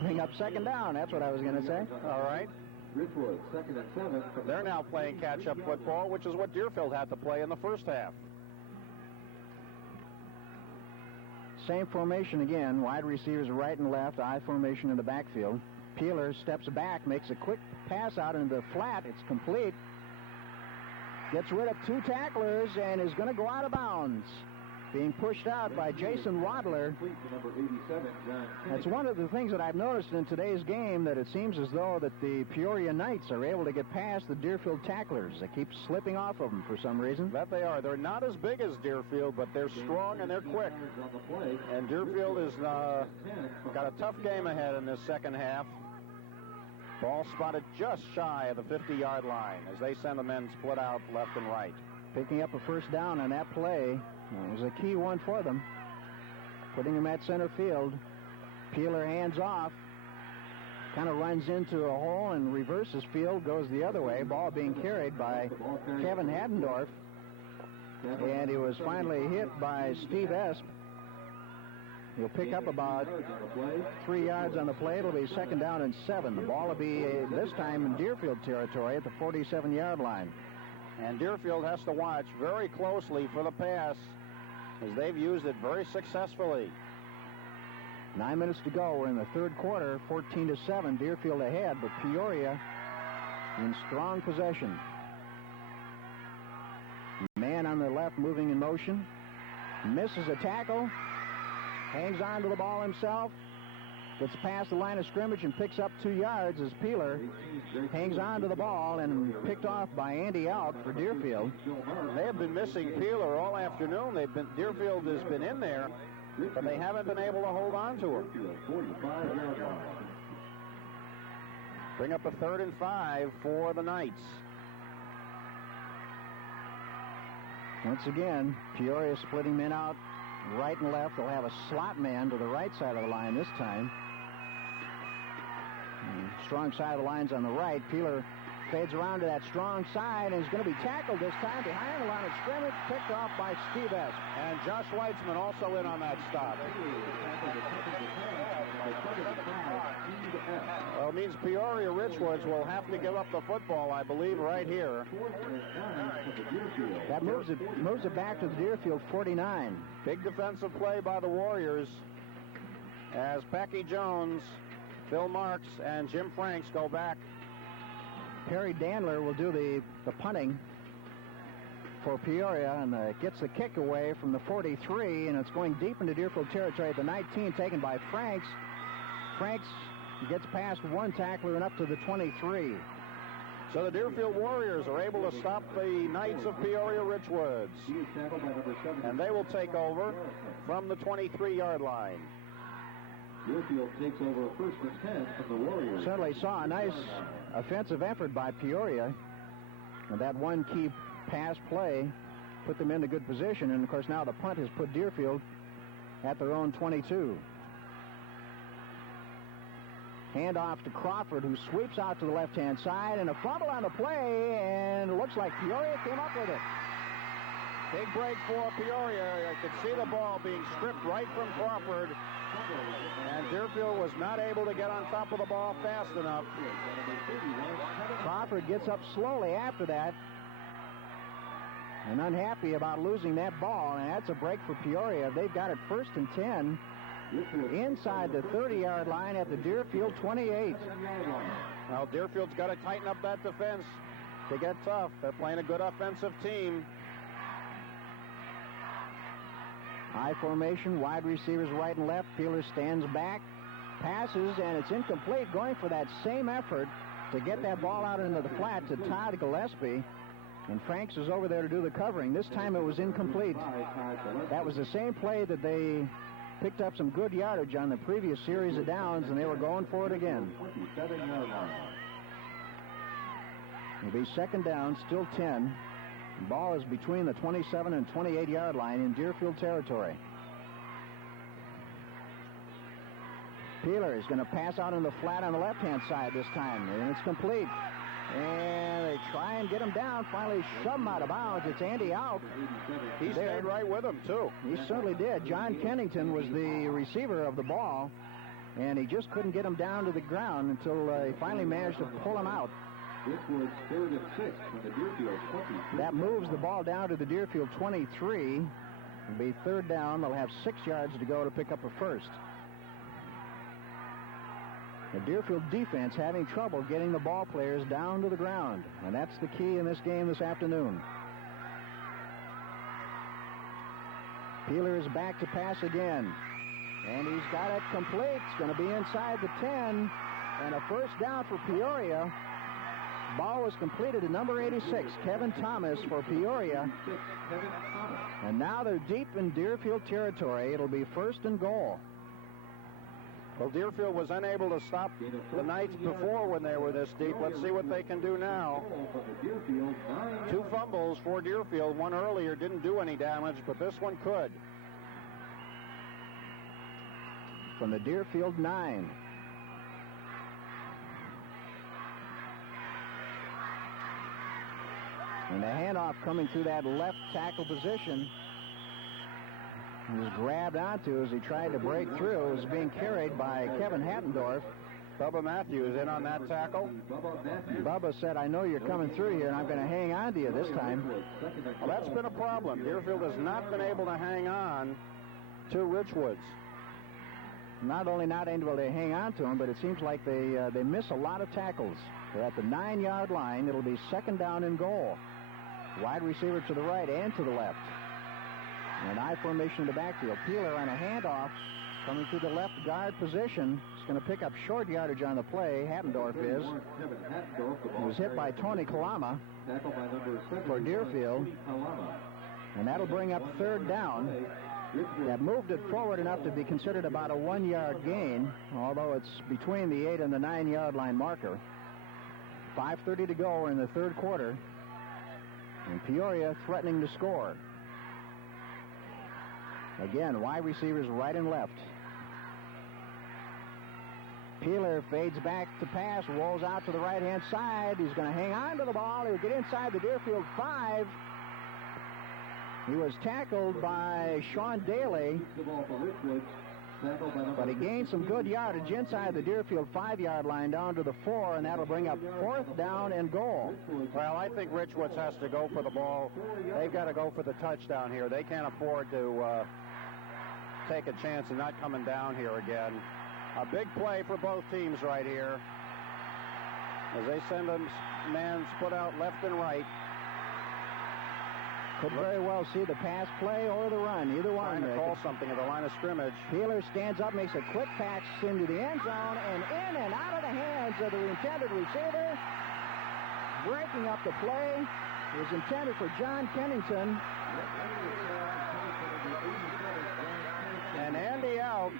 Bring up second down. That's what I was going to say. All right. Richwoods, 2nd and 7. They're now playing catch-up football, which is what Deerfield had to play in the first half. Same formation again. Wide receivers right and left. I formation in the backfield. Peeler steps back, makes a quick pass out into the flat. It's complete. Gets rid of 2 tacklers and is going to go out of bounds. Being pushed out by Jason Wadler. That's one of the things that I've noticed in today's game, that it seems as though that the Peoria Knights are able to get past the Deerfield tacklers. They keep slipping off of them for some reason. That they are. They're not as big as Deerfield, but they're strong and they're quick. And Deerfield has got a tough game ahead in this second half. Ball spotted just shy of the 50-yard line as they send the men split out left and right. Picking up a first down on that play. It was a key one for them. Putting him at center field. Peeler hands off. Kind of runs into a hole and reverses field, goes the other way. Ball being carried by Kevin Hattendorf. And he was finally hit by Steve Esp. He'll pick up about 3 yards on the play. It'll be second down and 7. The ball will be this time in Deerfield territory at the 47-yard line. And Deerfield has to watch very closely for the pass, as they've used it very successfully. 9 minutes to go. We're in the third quarter, 14-7. Deerfield ahead, but Peoria in strong possession. Man on the left moving in motion. Misses a tackle. hangs on to the ball himself, gets past the line of scrimmage and picks up 2 yards as Peeler hangs on to the ball and picked off by Andy Alk for Deerfield. They have been missing Peeler all afternoon. Deerfield has been in there, but they haven't been able to hold on to him. Bring up a 3rd and 5 for the Knights. Once again, Peoria splitting men out right and left. They'll have a slot man to the right side of the line this time. Strong side of the line's on the right. Peeler fades around to that strong side and is going to be tackled this time behind the line of scrimmage, picked off by Steve Esp. And Josh Weitzman also in on that stop. Well, it means Peoria Richwoods will have to give up the football, I believe, right here. That moves it back to the Deerfield 49. Big defensive play by the Warriors as Packy Jones, Phil Marks, and Jim Franks go back. Perry Dandler will do the punting for Peoria and gets the kick away from the 43, and it's going deep into Deerfield territory at the 19, taken by Franks. Franks gets past one tackler and up to the 23. So the Deerfield Warriors are able to stop the Knights of Peoria Richwoods, and they will take over from the 23-yard line. Deerfield takes over 1st and 10 from the Warriors. Certainly saw a nice offensive effort by Peoria, and that one key pass play put them into good position, and of course now the punt has put Deerfield at their own 22. Handoff to Crawford, who sweeps out to the left-hand side, and a fumble on the play, and it looks like Peoria came up with it. Big break for Peoria. I could see the ball being stripped right from Crawford, and Deerfield was not able to get on top of the ball fast enough. Crawford gets up slowly after that, and unhappy about losing that ball, and that's a break for Peoria. They've got it 1st and 10 inside the 30-yard line at the Deerfield 28. Well, Deerfield's got to tighten up that defense to get tough. They're playing a good offensive team. High formation, wide receivers right and left. Peeler stands back, passes, and it's incomplete, going for that same effort to get that ball out into the flat to Todd Gillespie. And Franks is over there to do the covering. This time it was incomplete. That was the same play that they picked up some good yardage on the previous series of downs, and they were going for it again. It'll be 2nd down, still 10. The ball is between the 27 and 28-yard line in Deerfield territory. Peeler is going to pass out in the flat on the left-hand side this time, and it's complete. And they try and get him down, finally shove him out of bounds. It's Andy Alk. He stayed right with him, too. He certainly did. John Kennington was the receiver of the ball, and he just couldn't get him down to the ground until he finally managed to pull him out. This was 3rd and 6 from the Deerfield 20. That moves the ball down to the Deerfield 23. It'll be 3rd down. They'll have 6 yards to go to pick up a 1st. The Deerfield defense having trouble getting the ball players down to the ground, and that's the key in this game this afternoon. Peeler is back to pass again, and he's got it complete. It's going to be inside the 10, and a 1st down for Peoria. Ball was completed to number 86, Kevin Thomas for Peoria. And now they're deep in Deerfield territory. It'll be 1st and goal. Well, Deerfield was unable to stop the Knights before when they were this deep. Let's see what they can do now. 2 fumbles for Deerfield. One earlier didn't do any damage, but this one could. From the Deerfield 9. And the handoff coming through that left tackle position. He was grabbed onto as he tried to break through. It was being carried by Kevin Hattendorf. Bubba Matthews in on that tackle. Bubba said, I know you're coming through here, and I'm going to hang on to you this time. Well, that's been a problem. Deerfield has not been able to hang on to Richwoods. Not only not able to hang on to him, but it seems like they miss a lot of tackles. They're at the 9-yard line. It'll be 2nd down and goal. Wide receiver to the right and to the left. And I formation in the backfield. Peeler on a handoff coming through the left guard position. He's going to pick up short yardage on the play. Hattendorf is. He was hit by Tony Kalama for Deerfield. And that'll bring up third down. That moved it forward enough to be considered about a 1-yard gain, although it's between the 8 and the 9-yard line marker. 5:30 to go in the third quarter. And Peoria threatening to score. Again, wide receivers right and left. Peeler fades back to pass, rolls out to the right-hand side. He's going to hang on to the ball. He'll get inside the Deerfield 5. He was tackled by Sean Daly, but he gained some good yardage inside the Deerfield 5-yard line down to the 4, and that'll bring up fourth down and goal. Well, I think Richwoods has to go for the ball. They've got to go for the touchdown here. They can't afford to take a chance of not coming down here again. A big play for both teams right here as they send a man's put out left and right. Could very well see the pass play or the run. Either one. Trying to call something at the line of scrimmage. Peeler stands up, makes a quick pass into the end zone, and in and out of the hands of the intended receiver. Breaking up the play. It was intended for John Kennington. And Andy out.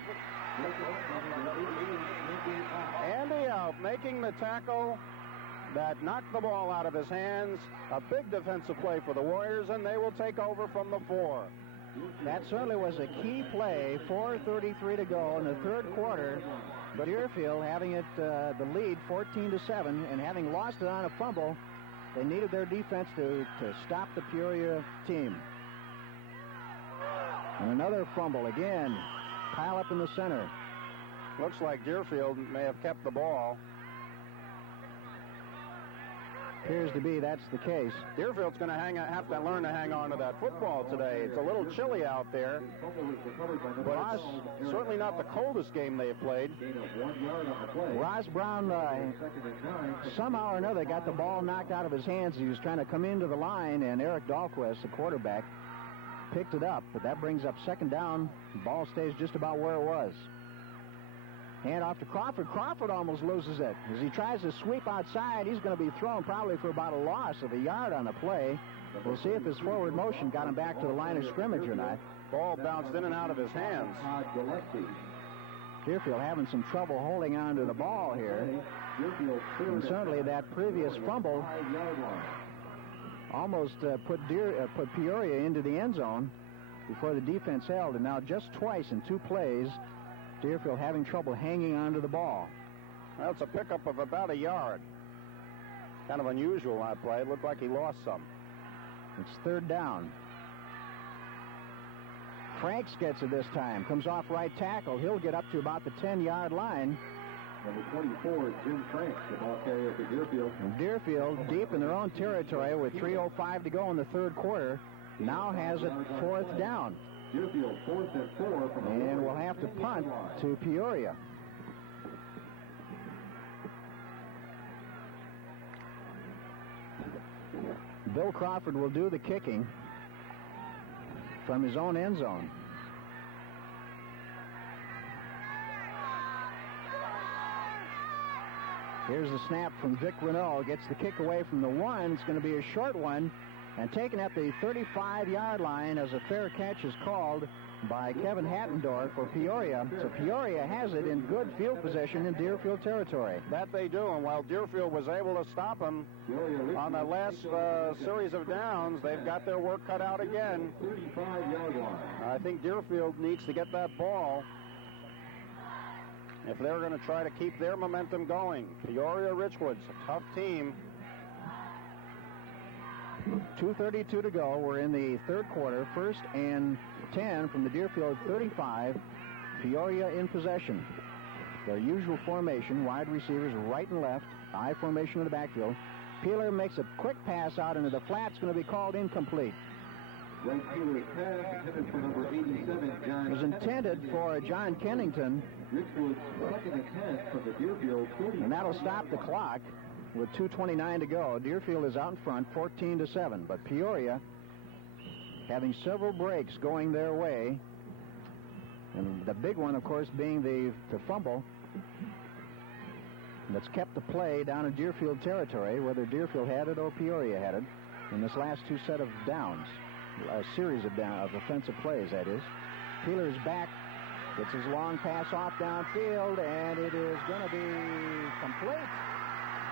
Andy out, making the tackle that knocked the ball out of his hands. A big defensive play for the Warriors, and they will take over from the 4. That certainly was a key play. 4:33 to go in the third quarter. Deerfield having it the lead 14-7, and having lost it on a fumble, they needed their defense to stop the Peoria team. And another fumble again. Pile up in the center. Looks like Deerfield may have kept the ball. Appears to be that's the case. Deerfield's going to have to learn to hang on to that football today. It's a little chilly out there, but it's certainly not the coldest game they've played. Ross Brown somehow or another got the ball knocked out of his hands. He was trying to come into the line, and Eric Dahlquist, the quarterback, picked it up, but that brings up second down. The ball stays just about where it was. Hand off to Crawford. Crawford almost loses it. As he tries to sweep outside, he's going to be thrown probably for about a loss of a yard on the play. We'll see if his forward motion got him back to the line of scrimmage or not. Ball bounced in and out of his hands. Deerfield having some trouble holding on to the ball here. And certainly that previous fumble almost put Peoria into the end zone before the defense held. And now just twice in 2 plays, Deerfield having trouble hanging onto the ball. Well, it's a pickup of about a yard. Kind of unusual on that play. It looked like he lost some. It's third down. Franks gets it this time. Comes off right tackle. He'll get up to about the 10-yard line. Number 24 is Jim Franks, the ball carrier for Deerfield. And Deerfield, deep in their own territory with 3:05 to go in the third quarter, now has it fourth down. Deerfield 4th and 4 from and we'll have to punt to Peoria. Bill Crawford will do the kicking from his own end zone. Here's the snap from Vic Renault. Gets the kick away from the 1. It's going to be a short one. And taken at the 35-yard line as a fair catch is called by Kevin Hattendorf for Peoria. So Peoria has it in good field position in Deerfield territory. That they do, and while Deerfield was able to stop him on the last series of downs, they've got their work cut out again. 35-yard line. I think Deerfield needs to get that ball if they're going to try to keep their momentum going. Peoria Richwoods, a tough team. 2:32 to go. We're in the third quarter. 1st and 10 from the Deerfield 35. Peoria in possession. Their usual formation, wide receivers right and left. I formation in the backfield. Peeler makes a quick pass out into the flat. It's going to be called incomplete. Right Peeler's pass intended for number 87, John. It was intended for John Kennington. Richwoods 2nd and 10 from the Deerfield 30. And that'll stop the clock with 2:29 to go. Deerfield is out in front, 14-7. But Peoria having several breaks going their way. And the big one, of course, being the fumble that's kept the play down in Deerfield territory, whether Deerfield had it or Peoria had it, in this last two set of downs, a series of offensive plays, that is. Peeler's back, gets his long pass off downfield, and it is going to be complete.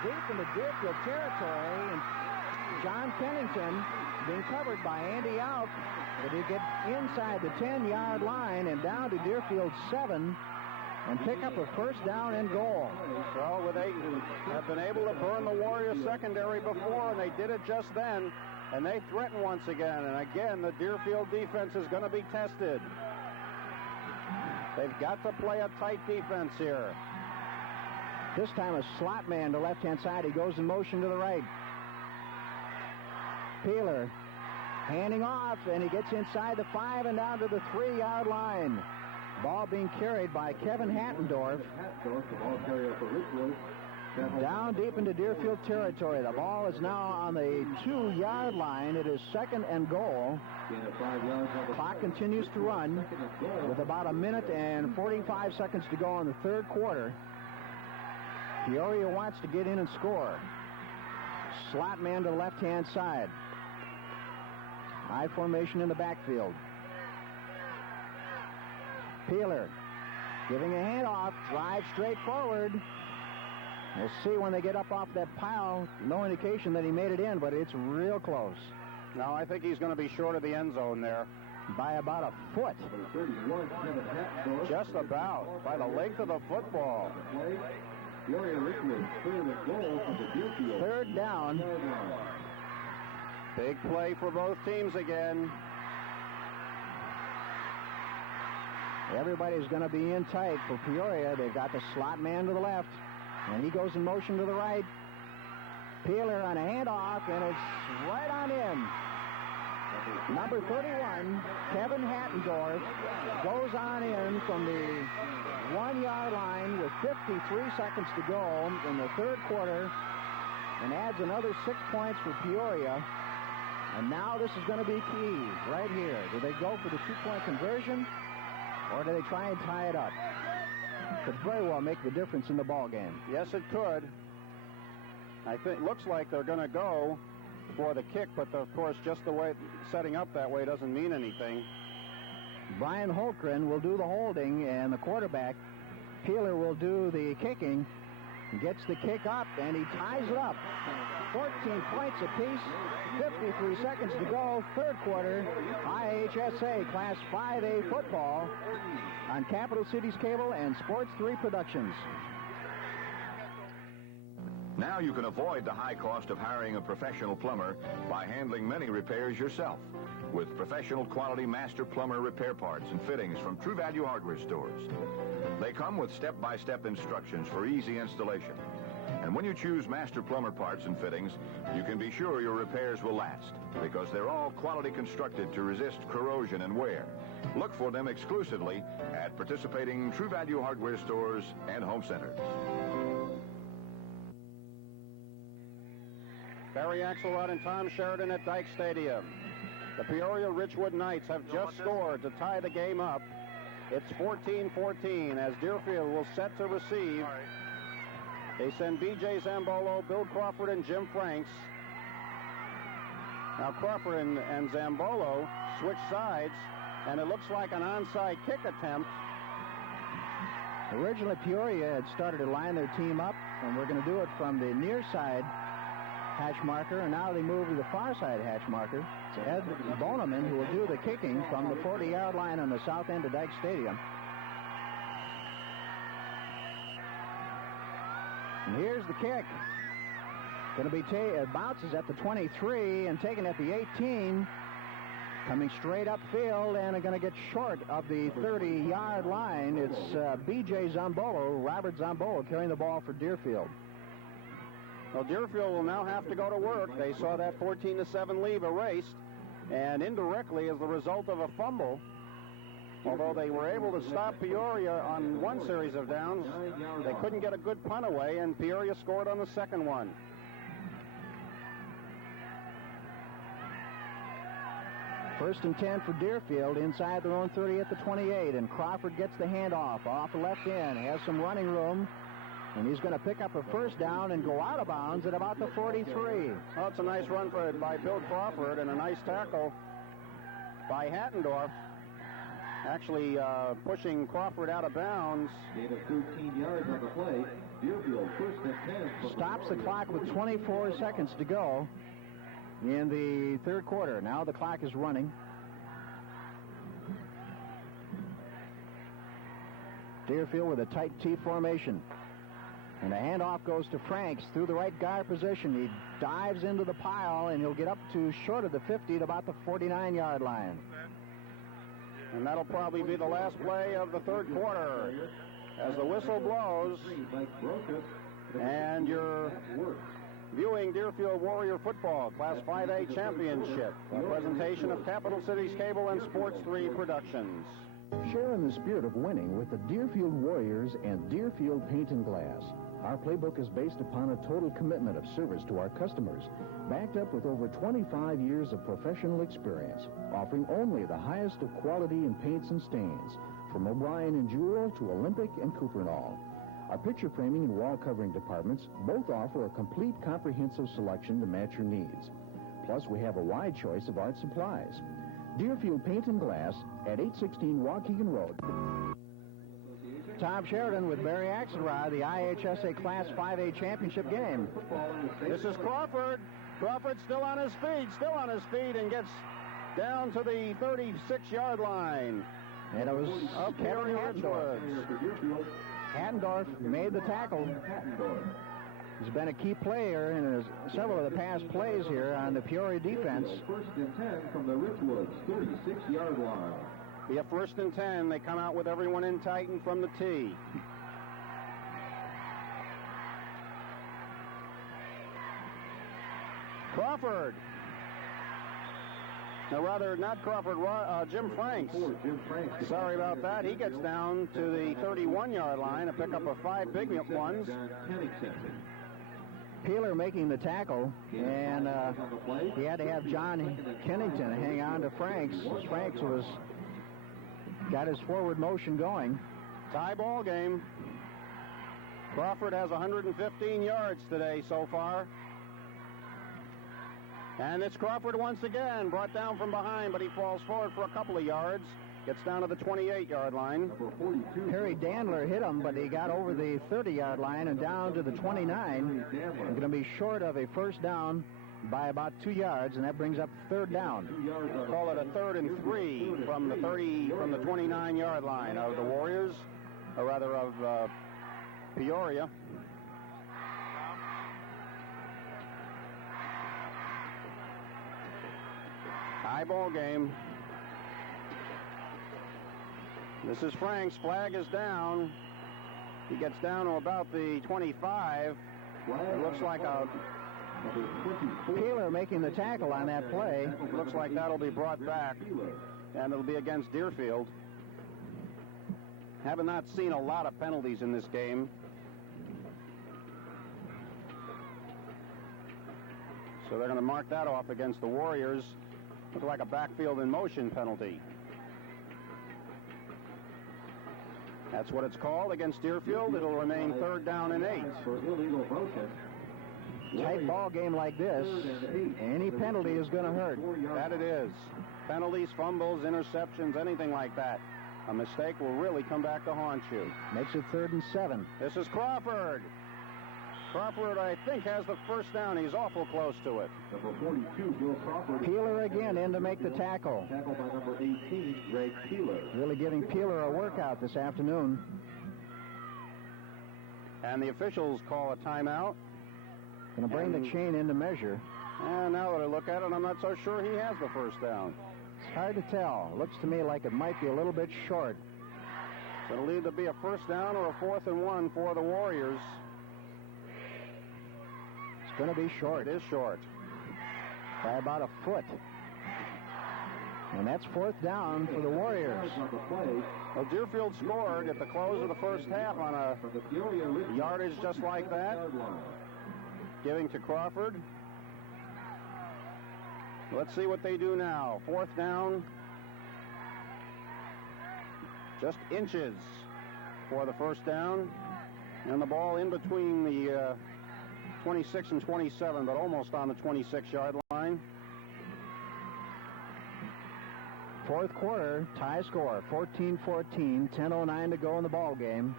Deep into Deerfield territory, and John Pennington being covered by Andy Out, but he get inside the 10-yard line and down to Deerfield 7 and pick up a first down and goal. Well, they have been able to burn the Warriors secondary before, and they did it just then, and they threaten once again. And again, the Deerfield defense is going to be tested. They've got to play a tight defense here. This time a slot man to left-hand side. He goes in motion to the right. Peeler handing off, and he gets inside the 5 and down to the 3-yard line. Ball being carried by Kevin Hattendorf. The ball carrier for Richwoods. Down deep into Deerfield territory. The ball is now on the 2-yard line. It is 2nd and goal. Clock continues to run with about a minute and 45 seconds to go in the third quarter. Peoria wants to get in and score. Slot man to the left-hand side. High formation in the backfield. Peeler giving a handoff, drive straight forward. We'll see when they get up off that pile. No indication that he made it in, but it's real close. Now, I think he's going to be short of the end zone there. By about a foot. Just about, by the length of the football. Third down. Big play for both teams again. Everybody's going to be in tight for Peoria. They've got the slot man to the left, and he goes in motion to the right. Peeler on a handoff, and it's right on in. Number 31, Kevin Hattendorf, goes on in from the 1-yard line with 53 seconds to go in the third quarter and adds another 6 points for Peoria. And now this is going to be key right here. Do they go for the 2-point conversion, or do they try and tie it up? Could very well make the difference in the ball game. Yes, it could. I think it looks like they're going to go for the kick, but of course, just the way setting up that way doesn't mean anything. Brian Holgren will do the holding, and the quarterback, Peeler, will do the kicking. He gets the kick up, and he ties it up. 14 points apiece, 53 seconds to go, third quarter. IHSA Class 5A football on Capital Cities Cable and Sports 3 Productions. Now you can avoid the high cost of hiring a professional plumber by handling many repairs yourself with professional quality master plumber repair parts and fittings from True Value Hardware stores. They come with step-by-step instructions for easy installation. And when you choose master plumber parts and fittings, you can be sure your repairs will last because they're all quality constructed to resist corrosion and wear. Look for them exclusively at participating True Value Hardware stores and home centers. Barry Axelrod and Tom Sheridan at Dyke Stadium. The Peoria Richwood Knights have just scored to tie the game up. It's 14-14 as Deerfield will set to receive. They send B.J. Zambolo, Bill Crawford, and Jim Franks. Now Crawford and Zambolo switch sides, and it looks like an onside kick attempt. Originally, Peoria had started to line their team up, and we're going to do it from the near side hash marker, and now they move to the far side hash marker. It's Ed Boneman who will do the kicking from the 40-yard line on the south end of Dyke Stadium. And here's the kick. Going to be bounces at the 23 and taken at the 18. Coming straight upfield and going to get short of the 30-yard line. It's B.J. Zambolo, Robert Zambolo, carrying the ball for Deerfield. Well, Deerfield will now have to go to work. They saw that 14-7 lead erased, and indirectly as the result of a fumble. Although they were able to stop Peoria on one series of downs, they couldn't get a good punt away, and Peoria scored on the second one. First and 10 for Deerfield inside their own 30 at the 28, and Crawford gets the handoff off the left end, has some running room, and he's going to pick up a first down and go out of bounds at about the 43. Well, it's a nice run by Bill Crawford and a nice tackle by Hattendorf. Actually pushing Crawford out of bounds. Gain of 13 yards on the play. Deerfield first and 10. Stops the clock with 24 seconds to go in the third quarter. Now the clock is running. Deerfield with a tight T formation. And the handoff goes to Franks through the right guard position. He dives into the pile, and he'll get up to short of the 50 at about the 49-yard line. And that'll probably be the last play of the third quarter as the whistle blows. And you're viewing Deerfield Warrior Football Class 5A Championship, a presentation of Capital Cities Cable and Sports 3 Productions. Share in the spirit of winning with the Deerfield Warriors and Deerfield Paint and Glass. Our playbook is based upon a total commitment of service to our customers, backed up with over 25 years of professional experience, offering only the highest of quality in paints and stains, from O'Brien and Jewell to Olympic and Cuprinol. Our picture framing and wall covering departments both offer a complete comprehensive selection to match your needs. Plus, we have a wide choice of art supplies. Deerfield Paint and Glass at 816 Waukegan Road. Tom Sheridan with Barry Axelrod, the IHSA Class 5A Championship game. This is Crawford. Crawford still on his feet, and gets down to the 36-yard line. And it was Kevin Hattendorf. Hattendorf made the tackle. He's been a key player in several of the past plays here on the Peoria defense. First and 10 from the Richwoods 36-yard line. Be a first and 10. They come out with everyone in tight and from the tee. Crawford. No, rather, not Crawford, Jim Franks. Sorry about that. He gets down to the 31-yard line to pick up a 5 big ones. Peeler making the tackle, and he had to have John Kennington hang on to Franks. Franks got his forward motion going. Tie ball game. Crawford has 115 yards today so far. And it's Crawford once again, brought down from behind, but he falls forward for a couple of yards. Gets down to the 28-yard line. Harry Dandler hit him, but he got over the 30-yard line and down to the 29. He's going to be short of a first down by about 2 yards, and that brings up third down. Call it a 3rd and 3 from the 29-yard line of the Warriors, or rather of Peoria. High ball game. This is Franks. Flag is down. He gets down to about the 25. It looks like a... Peeler making the tackle on that play. Looks like that'll be brought back, and it'll be against Deerfield. Have not seen a lot of penalties in this game. So they're going to mark that off against the Warriors. Looks like a backfield in motion penalty. That's what it's called against Deerfield. It'll remain 3rd down and 8. For illegal motion. Tight ball game like this, any penalty is going to hurt. That it is. Penalties, fumbles, interceptions, anything like that. A mistake will really come back to haunt you. Makes it 3rd and 7. This is Crawford. Crawford, I think, has the first down. He's awful close to it. Number 42, Bill Crawford. Peeler again in to make the tackle. Tackled by number 18, Greg Peeler. Really giving Peeler a workout this afternoon. And the officials call a timeout. Going to bring the chain into measure. And now that I look at it, I'm not so sure he has the first down. It's hard to tell. Looks to me like it might be a little bit short. So it'll either be a first down or a 4th and 1 for the Warriors. It's going to be short. It is short. By about a foot. And that's 4th down for the Warriors. Well, Deerfield scored at the close of the first half on a yardage just like that. Giving to Crawford. Let's see what they do now. 4th down. Just inches for the first down. And the ball in between the 26 and 27, but almost on the 26-yard line. Fourth quarter, tie score, 14-14, 10:09 to go in the ball game.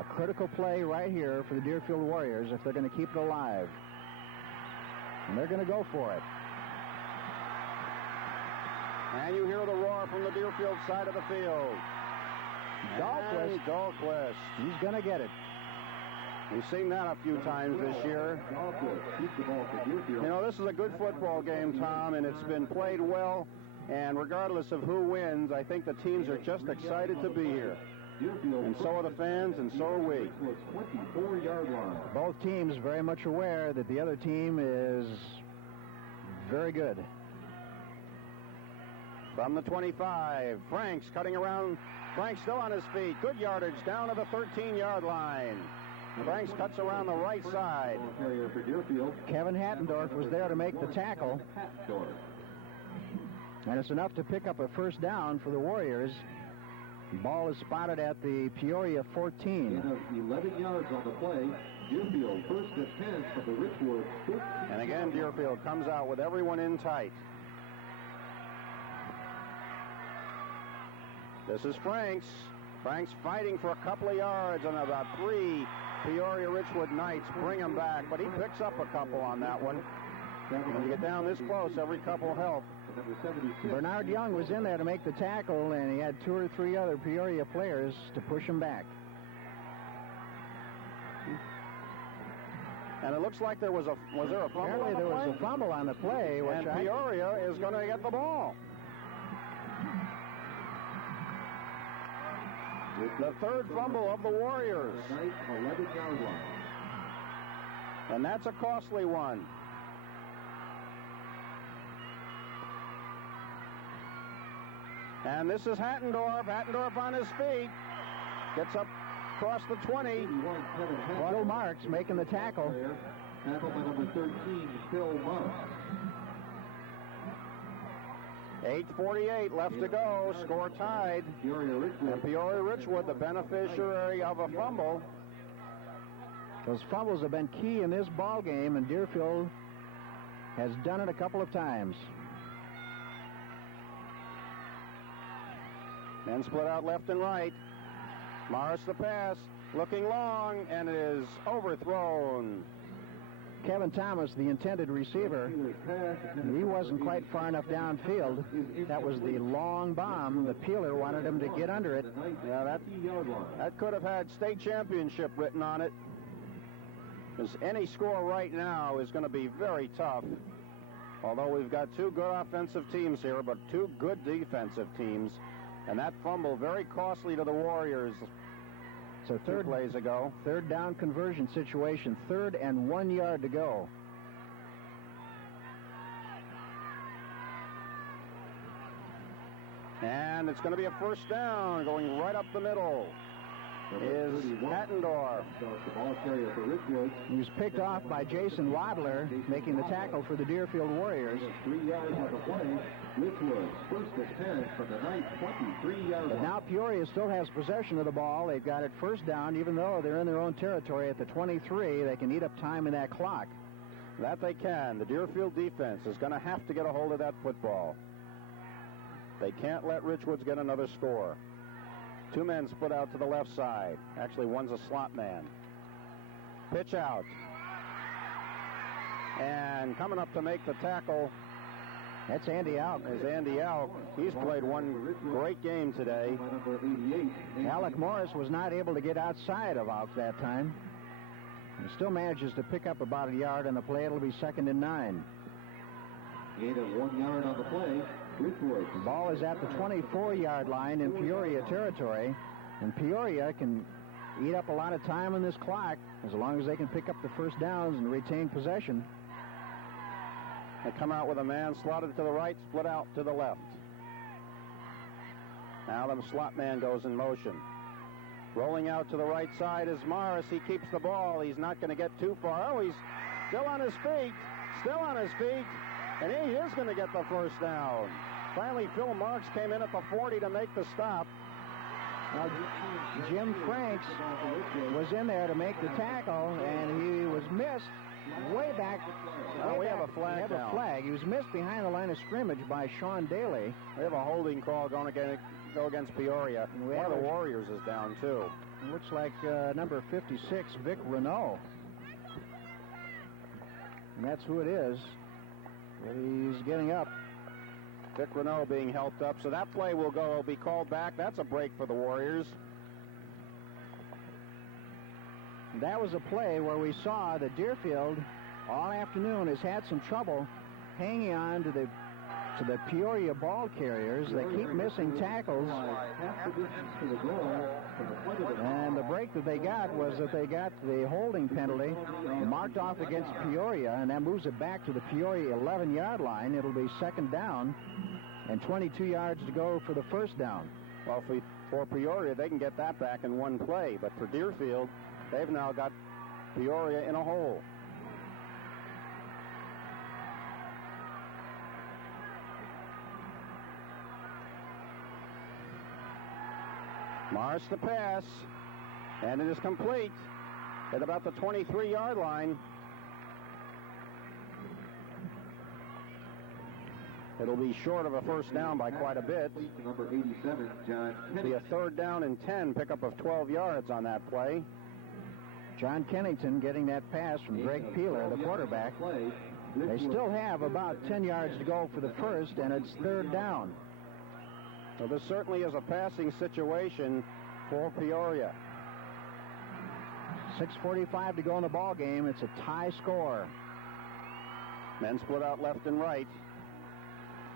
A critical play right here for the Deerfield Warriors if they're going to keep it alive. And they're going to go for it. And you hear the roar from the Deerfield side of the field. Dahlquist. He's going to get it. We've seen that a few times this year. You know, this is a good football game, Tom, and it's been played well. And regardless of who wins, I think the teams are just excited to be here. And so are the fans, and so are we. Both teams very much aware that the other team is very good. From the 25, Franks cutting around. Franks still on his feet. Good yardage down to the 13-yard line. Franks cuts around the right side. Kevin Hattendorf was there to make the tackle. And it's enough to pick up a first down for the Warriors. The ball is spotted at the Peoria 14. 11 yards on the play. Deerfield first and 10 from the Richwoods Football. And again, Deerfield comes out with everyone in tight. This is Franks. Franks fighting for a couple of yards, and about 3 Peoria Richwood Knights bring him back, but he picks up a couple on that one. When you get down this close, every couple help. Bernard Young was in there to make the tackle, and he had 2 or 3 other Peoria players to push him back. And it looks like there was there a fumble? Apparently there was a fumble on the play, and Peoria is going to get the ball. The third fumble of the Warriors. 11-yard line. And that's a costly one. And this is Hattendorf. Hattendorf on his feet. Gets up across the 20. Phil Marks making the tackle. Tackle by number 13, Phil Marks. 8:48 left to go. Score tied. And Peoria Richwood, the beneficiary of a fumble. Those fumbles have been key in this ball game, and Deerfield has done it a couple of times. Men split out left and right. Morris the pass, looking long, and it is overthrown. Kevin Thomas, the intended receiver, he wasn't quite far enough downfield. That was the long bomb. The peeler wanted him to get under it. Yeah, that could have had state championship written on it. Because any score right now is going to be very tough. Although we've got 2 good offensive teams here, but 2 good defensive teams. And that fumble very costly to the Warriors. So 2 plays ago. Third down conversion situation. 3rd and 1 yard to go. And it's going to be a first down going right up the middle. Is Hattendorf. He was picked off by Jason Wadler, making the tackle for the Deerfield Warriors. 3 yards on the play. Richwoods first and 10 from the night 23-yard line. But now Peoria still has possession of the ball. They've got it first down, even though they're in their own territory at the 23. They can eat up time in that clock. That they can. The Deerfield defense is going to have to get a hold of that football. They can't let Richwoods get another score. 2 men split out to the left side. Actually, one's a slot man. Pitch out. And coming up to make the tackle, that's Andy Alk. Is Andy Alk. He's played one great game today. Alec Morris was not able to get outside of Alk that time. He still manages to pick up about a yard on the play. It'll be 2nd and 9. Gain of 1 yard on the play. Richwoods. The ball is at the 24-yard line in Peoria territory, and Peoria can eat up a lot of time on this clock as long as they can pick up the first downs and retain possession. They come out with a man slotted to the right, split out to the left. Now the slot man goes in motion. Rolling out to the right side is Morris. He keeps the ball. He's not going to get too far. Oh, he's still on his feet. Still on his feet. And he is going to get the first down. Finally, Phil Marks came in at the 40 to make the stop. Now, Jim Franks was in there to make the tackle, and he was missed way back. We have a flag. We have now. a flag. He was missed behind the line of scrimmage by Sean Daly. We have a holding call going against Peoria. One of the Warriors is down, too. It looks like number 56, Vic Renault. And that's who it is. But he's getting up. Vic Renault being helped up. So that play will be called back. That's a break for the Warriors. That was a play where we saw that Deerfield all afternoon has had some trouble hanging on to the Peoria ball carriers. They keep missing tackles. And the break that they got was that they got the holding penalty marked off against Peoria, and that moves it back to the Peoria 11-yard line. It'll be second down and 22 yards to go for the first down. Well, for Peoria, they can get that back in one play, but for Deerfield, they've now got Peoria in a hole. Morris to pass, and it is complete at about the 23-yard line. It'll be short of a first down by quite a bit. Number 87, John. It'll be a third down and 10, pickup of 12 yards on that play. John Kennington getting that pass from Greg Peeler, the quarterback. They still have about 10 yards to go for the first, and it's third down. So this certainly is a passing situation for Peoria. 6:45 to go in the ball game. It's a tie score. Men split out left and right.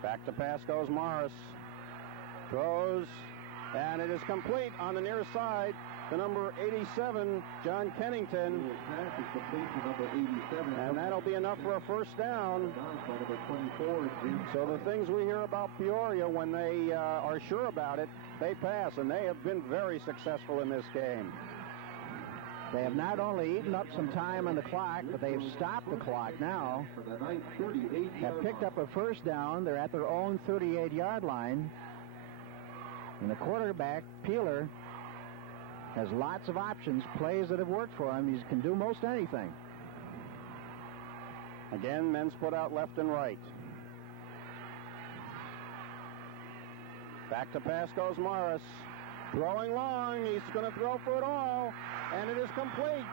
Back to pass goes Morris. Throws, and it is complete on the near side to number 87, John Kennington. And that'll be enough for a first down. So the things we hear about Peoria, when they are sure about it, they pass, and they have been very successful in this game. They have not only eaten up some time on the clock, but they've stopped the clock now. Have picked up a first down. They're at their own 38-yard line. And the quarterback, Peeler, has lots of options, plays that have worked for him. He can do most anything. Again, men split out left and right. Back to pass goes Morris. Throwing long. He's going to throw for it all. And it is complete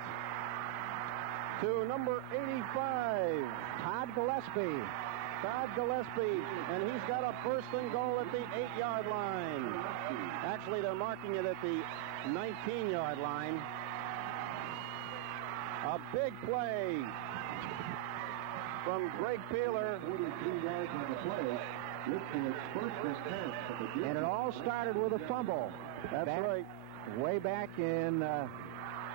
to number 85, Todd Gillespie. Todd Gillespie, and he's got a first and goal at the 8-yard line. Actually, they're marking it at the 19-yard line. A big play from Greg Peeler. 43 yards on the play. And it all started with a fumble. That's right. Way back in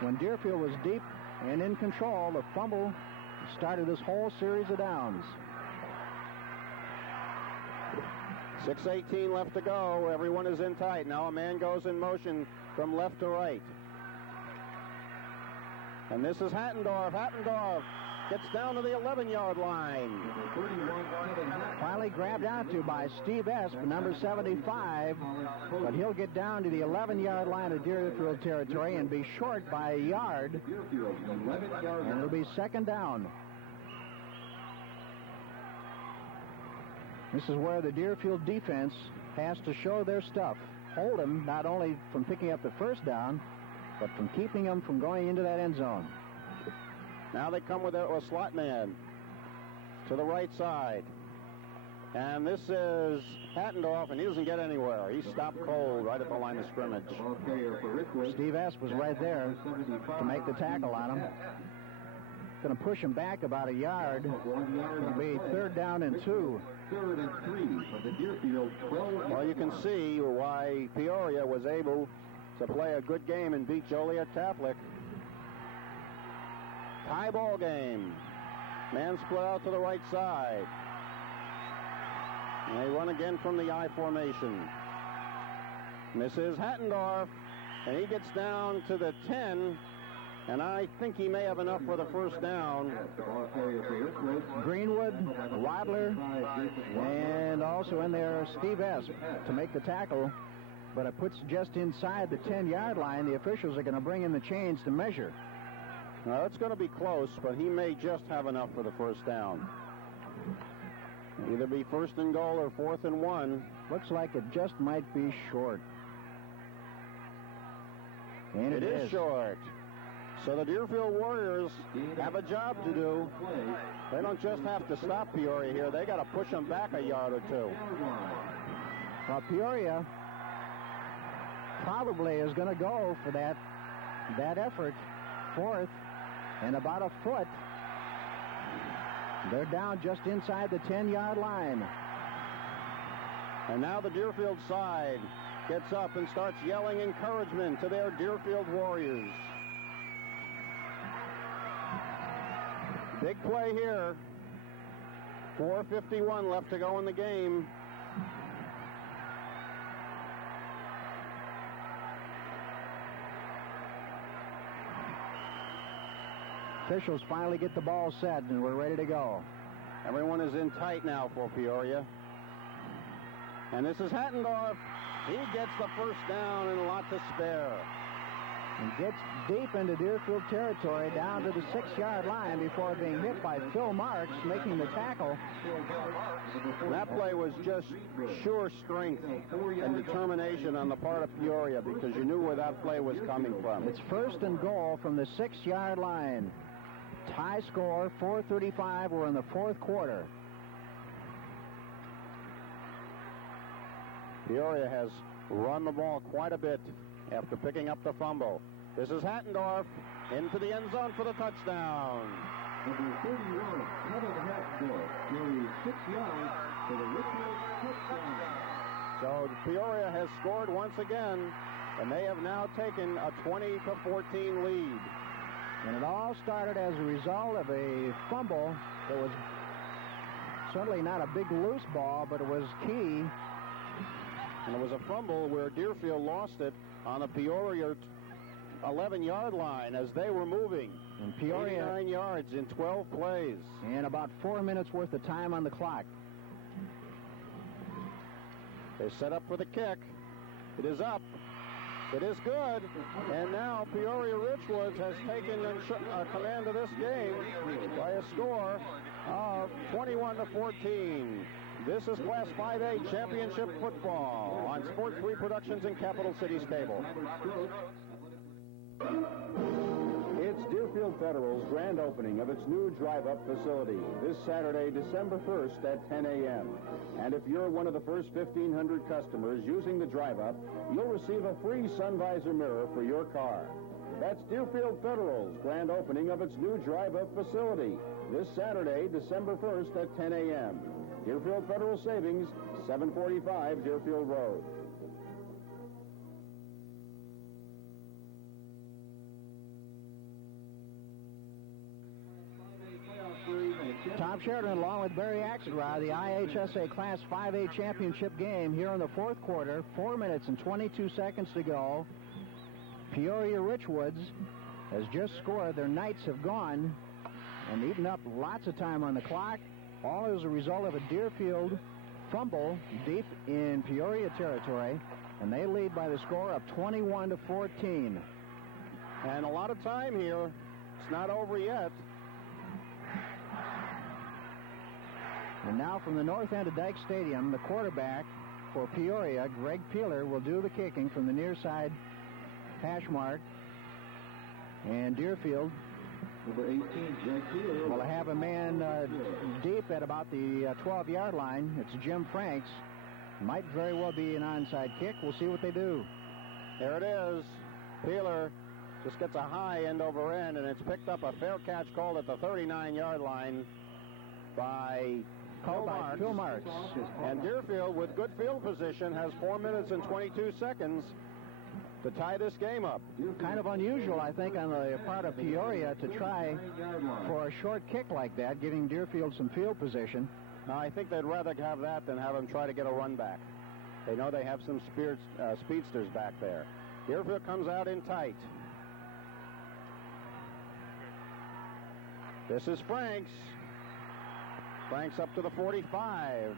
when Deerfield was deep and in control, the fumble started this whole series of downs. 6:18 left to go. Everyone is in tight. Now a man goes in motion from left to right. And this is Hattendorf. Hattendorf gets down to the 11-yard line. Finally grabbed onto by Steve Esp, number 75, but he'll get down to the 11-yard line of Deerfield territory and be short by a yard, and it'll be second down. This is where the Deerfield defense has to show their stuff. Hold them not only from picking up the first down, but from keeping them from going into that end zone. Now they come with a slot man to the right side. And this is Hattendorf, and he doesn't get anywhere. He's stopped cold right at the line of scrimmage. Steve Esp was right there to make the tackle on him. Going to push him back about a yard. It'll be third down and 2. Third and 3 from the Deerfield 12. Well, you can see why Peoria was able to play a good game and beat Joliet Catholic. Tie ball game. Man split out to the right side. And they run again from the I formation. And this is Hattendorf, and he gets down to the 10 And I think he may have enough for the first down. Greenwood, Wadler, and also in there Steve Esp to make the tackle. But it puts just inside the 10-yard line. The officials are going to bring in the chains to measure. Now, it's going to be close, but he may just have enough for the first down. Either be first and goal or 4th and 1. Looks like it just might be short. And it is short. So the Deerfield Warriors have a job to do. They don't just have to stop Peoria here. They got to push them back a yard or two. Well, Peoria probably is going to go for that effort. 4th and about a foot. They're down just inside the 10-yard line. And now the Deerfield side gets up and starts yelling encouragement to their Deerfield Warriors. Big play here. 4:51 left to go in the game. Officials finally get the ball set, and we're ready to go. Everyone is in tight now for Peoria. And this is Hattendorf. He gets the first down and a lot to spare. And gets deep into Deerfield territory down to the 6-yard line before being hit by Phil Marks making the tackle. That play was just sure strength and determination on the part of Peoria because you knew where that play was coming from. It's first and goal from the 6-yard line. Tie score, 4:35. We're in the 4th quarter. Peoria has run the ball quite a bit after picking up the fumble. This is Hattendorf into the end zone for the touchdown. Number 31, Kevin Hattendorf, carries 6 yards for the Richwoods touchdown. So Peoria has scored once again, and they have now taken a 20-14 lead. And it all started as a result of a fumble that was certainly not a big loose ball, but it was key. And it was a fumble where Deerfield lost it on the Peoria 11-yard line as they were moving. And Peoria 89 yards in 12 plays. And about 4 minutes worth of time on the clock. They set up for the kick. It is up. It is good. And now Peoria Richwoods has taken command of this game by a score of 21-14. This is Class 5A Championship Football on Sports 3 Productions and Capital Cities Cable. It's Deerfield Federal's grand opening of its new drive-up facility this Saturday, December 1st at 10 a.m. And if you're one of the first 1,500 customers using the drive-up, you'll receive a free sun visor mirror for your car. That's Deerfield Federal's grand opening of its new drive-up facility this Saturday, December 1st at 10 a.m. Deerfield Federal Savings, 745 Deerfield Road. Tom Sheridan along with Barry Axelrod, the IHSA Class 5A Championship game here in the 4th quarter. 4 minutes and 22 seconds to go. Peoria Richwoods has just scored. Their Knights have gone and eaten up lots of time on the clock. All as a result of a Deerfield fumble deep in Peoria territory. And they lead by the score of 21-14. And a lot of time here. It's not over yet. And now from the north end of Dyke Stadium, the quarterback for Peoria, Greg Peeler, will do the kicking from the near side hash mark. And Deerfield Number 18, Greg Peeler. will have a man deep at about the 12-yard line. It's Jim Franks. Might very well be an onside kick. We'll see what they do. There it is. Peeler just gets a high end over end, and it's picked up. A fair catch called at the 39-yard line by Phil Marks. And Deerfield, with good field position, has 4 minutes and 22 seconds to tie this game up. Kind of unusual, I think, on the part of Peoria to try for a short kick like that, giving Deerfield some field position. I think they'd rather have that than have them try to get a run back. They know they have some speedsters back there. Deerfield comes out in tight. This is Franks. Franks up to the 45.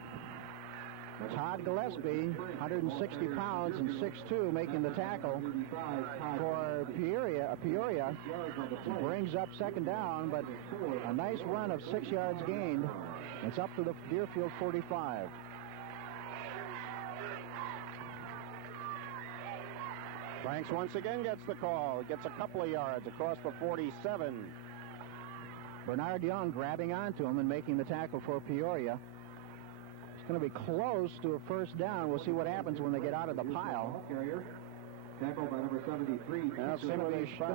Todd Gillespie, 160 pounds and 6'2", making the tackle for Peoria. Peoria brings up second down, but a nice run of 6 yards gained. It's up to the Deerfield 45. Franks once again gets the call. Gets a couple of yards across the 47. Bernard Young grabbing onto him and making the tackle for Peoria. It's going to be close to a first down. We'll see what happens when they get out of the pile. Tackled by number 73. It's going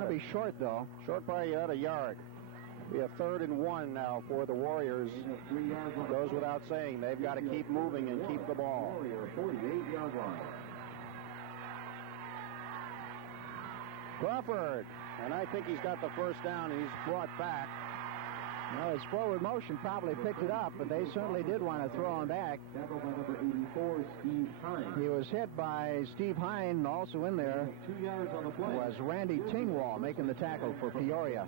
to be short, though. Short by about a yard. Be a 3rd and 1 now for the Warriors. Goes without saying. They've got to keep moving and keep the ball. 48-yard line. Crawford. And I think he's got the first down. He's brought back. Well, his forward motion probably picked it up, but they certainly did want to throw him back. Tackled by number 84, Steve Hine. He was hit by Steve Hine. Also in there 2 yards on the play. was Randy Tingwall making the tackle for Peoria.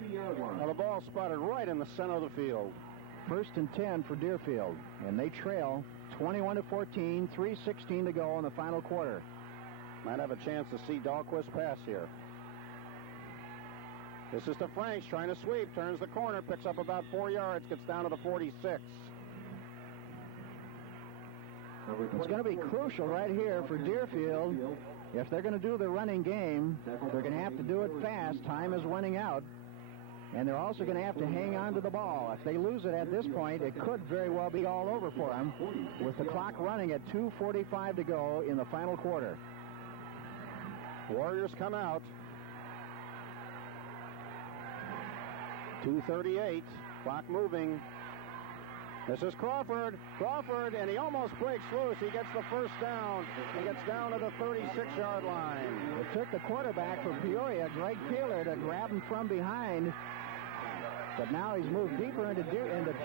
Now the ball spotted right in the center of the field. 1st and 10 for Deerfield, and they trail 21-14, 3:16 to go in the final quarter. Might have a chance to see Dahlquist pass here. This is to Franks, trying to sweep, turns the corner, picks up about 4 yards, gets down to the 46. It's going to be crucial right here for Deerfield. If they're going to do the running game, they're going to have to do it fast. Time is running out. And they're also going to have to hang on to the ball. If they lose it at this point, it could very well be all over for them, with the clock running at 2:45 to go in the final quarter. Warriors come out. 2:38, clock moving. This is Crawford, and he almost breaks loose. He gets the first down. He gets down to the 36-yard line. It took the quarterback for Peoria, Greg Taylor, to grab him from behind. But now he's moved deeper into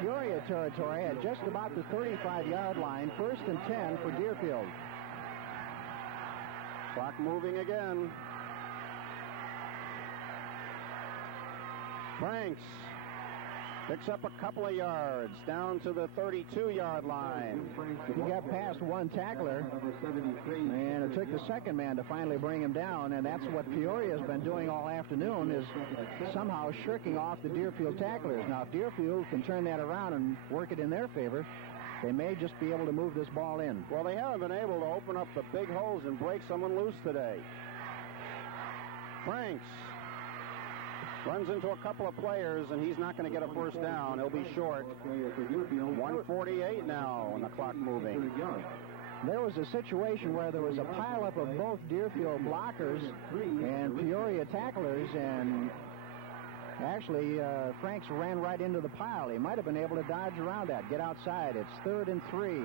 Peoria territory at just about the 35-yard line. 1st and 10 for Deerfield. Clock moving again. Franks picks up a couple of yards down to the 32-yard line. He got past one tackler, and it took the second man to finally bring him down, and that's what Peoria has been doing all afternoon, is somehow shirking off the Deerfield tacklers. Now, if Deerfield can turn that around and work it in their favor, they may just be able to move this ball in. Well, they haven't been able to open up the big holes and break someone loose today. Franks runs into a couple of players, and he's not going to get a first down. He'll be short. 1:48 now, and the clock moving. There was a situation where there was a pileup of both Deerfield blockers and Peoria tacklers, and actually Franks ran right into the pile. He might have been able to dodge around that, get outside. It's 3rd and 3.